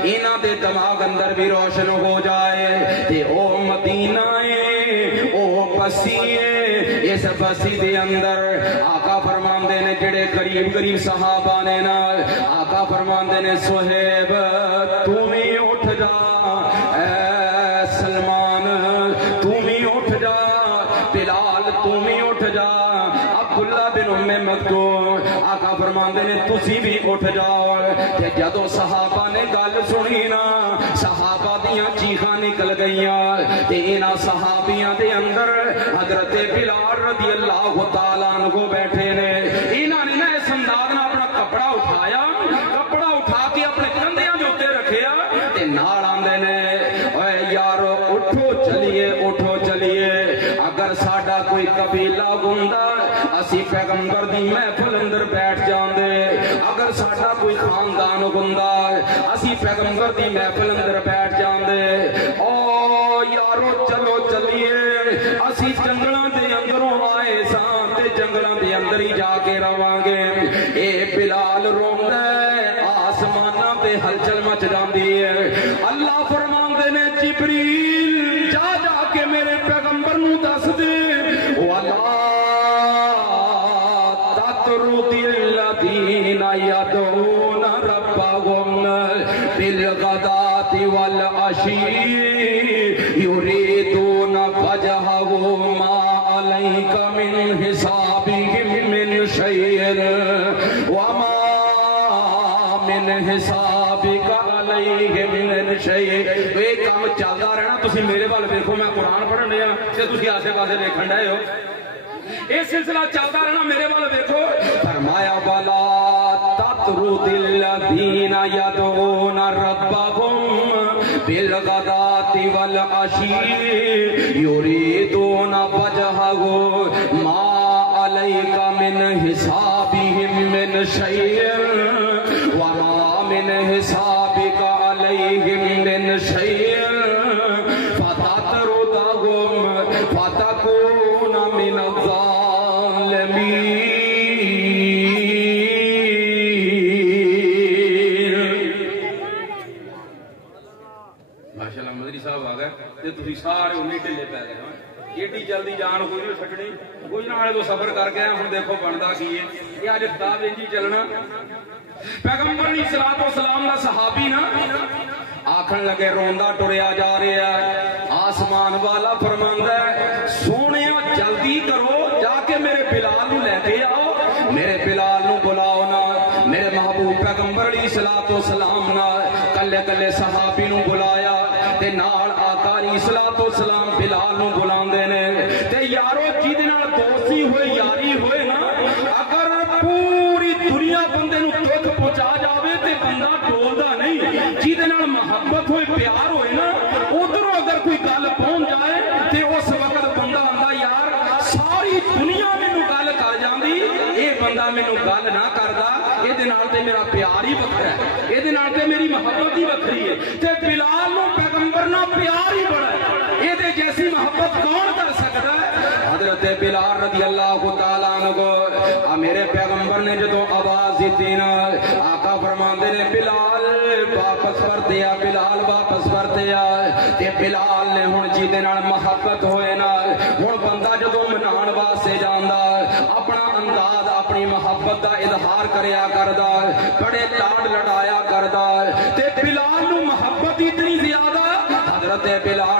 इन्हां दे दिमाग अंदर भी रोशन हो जाए। ते ओ मदीना है, ओ बसी है, इस बसी दे अंदर आका फरमांदे ने जेड़े करीब करीब सहाबा ने ना, आका फरमांदे ने सुहेब तू भी उठ जा, सलमान तू भी उठ जा, बिलाल तू भी उठ जा, अब्दुल्ला बिन उम्मे मक्तूम आका फरमांदे ने तुसी भी उठ जाओ। ते जदों सहाबा ने गल सुनी ना, सहाबा दियां चीखां निकल गईयां। ते इन्हां सहाबियां दे अंदर हजरत बिलाल रज़ी अल्लाह तआला अन्हु बैठे ने। इन्हां ने ना इस अंदाज नाल अपना कपड़ा उठाया, कपड़ा उठा के अपने कंधियां दे उत्ते रखिया ते नाल आंदे ने, ओए यारो उठो चलिए, उठो चलिए, अगर साडा कोई कबीला गुंदा असी पैगंबर दी महफिल अंदर बैठ जांदे, अगर साडा कोई खानदान गुंदा असी पैगंबर दी महफिल अंदर बैठ जांदे। ओ यारो चलो चलिए, असी जंगलां दे अंदरों आए सां ते जंगलां दे अंदर ही जाके रवांगे। ए बिलाल रोंदा है, आसमानां ते हलचल मच जांदी है। अल्लाह फरमांदे ने जिब्रील जा जाके मेरे पैगंबर नूं दस दे, ओ अल्लाह ततरुदिल्लदीना यदऊना रब्बहुम बिलगदाति वल अशी युरीदूना वजहहु मा अलैका मिन हिसाबिहिम मिन शैइन व मा मिन हिसाबिका अलैहिम मिन शैइन। तो ये काम चलता रहना, तुसी मेरे वाल देखो, मैं कुरान पढ़न दिया ते तुसी आसे पासे देखण डए हो, ये सिलसिला चलता रहना, मेरे वाल देखो। फरमाया वाला ततरुदिल्लदीना यदऊना रब्बहुम बिलगदाति वल अशी युरीदूना वजहहु मा अलैका मिन हिसाबिहिम मिन शैइन व मा मिन हिसाबिका अलैहिम मिन शैइन फततरुदहुम फतकूना मिन माशाअल्लाह मदरी साहब आ गए ते तुसी सारे उन्नी ढिले पै गए। एडी जल्दी जान कोई नहीं छड्डनी, कोई ना वाले तो सफर करके आया, हुण देखो बनदा की है। ये अज किताब इंज ही चलना। पैगंबर अलैहिस्सलाम दा सहाबी ना आखन लगे, रोंदा टुरिया जा रहा है, आसमान वाला फरमांदा है सोहणिया जल्दी करो, जाके मेरे बिलाल नूं लैके आओ, मेरे बिलाल नूं बुलाओ ना। मेरे महबूब पैगंबर अलैहिस्सलाम ना कल्ले कल्ले सहाबी नूं बुलाया ते नाल आका अलैहिस्सलाम बिलाल नूं बुलांदे ने। ते यारो जिहदे नाल दोस्ती होए, यारी होए ना, अगर पूरी दुनिया बंदे नूं दुख पहुंचा जावे ते बंदा डोलदा नहीं। जिहदे नाल मोहब्बत होए, प्यार होए ना, उधरों अगर कोई गल पहुंच जाए ते उस वक्त बंदा आंदा यार सारी दुनिया मैनूं गल कर जांदी, ये बंदा मैनूं गल ना करदा, इहदे नाल ते मेरा प्यार ही वखरा है, इहदे नाल ते मेरी मोहब्बत ही वखरी है। ते बिलाल नूं पैगंबर नाल प्यार ही बड़ा है, इहदे जैसी मोहब्बत कौन कर सकदा है। हजरत बिलाल रज़ी अल्लाह तआला अन्हु मेरे पैगंबर ने जदों आवाज दी ना, आका फरमांदे ने बिलाल वापस परते आ, बिलाल वापस परते आ। ते बिलाल ने हुण जिहदे नाल मोहब्बत होए ना, हुण बंदा जदों मनाउण वास्ते जांदा अपना अंदाज अपनी मोहब्बत दा इजहार करया करदा, बड़े लाड लड़ाया करदा। ते बिलाल नूं मोहब्बत इतनी ज्यादा, हजरत बिलाल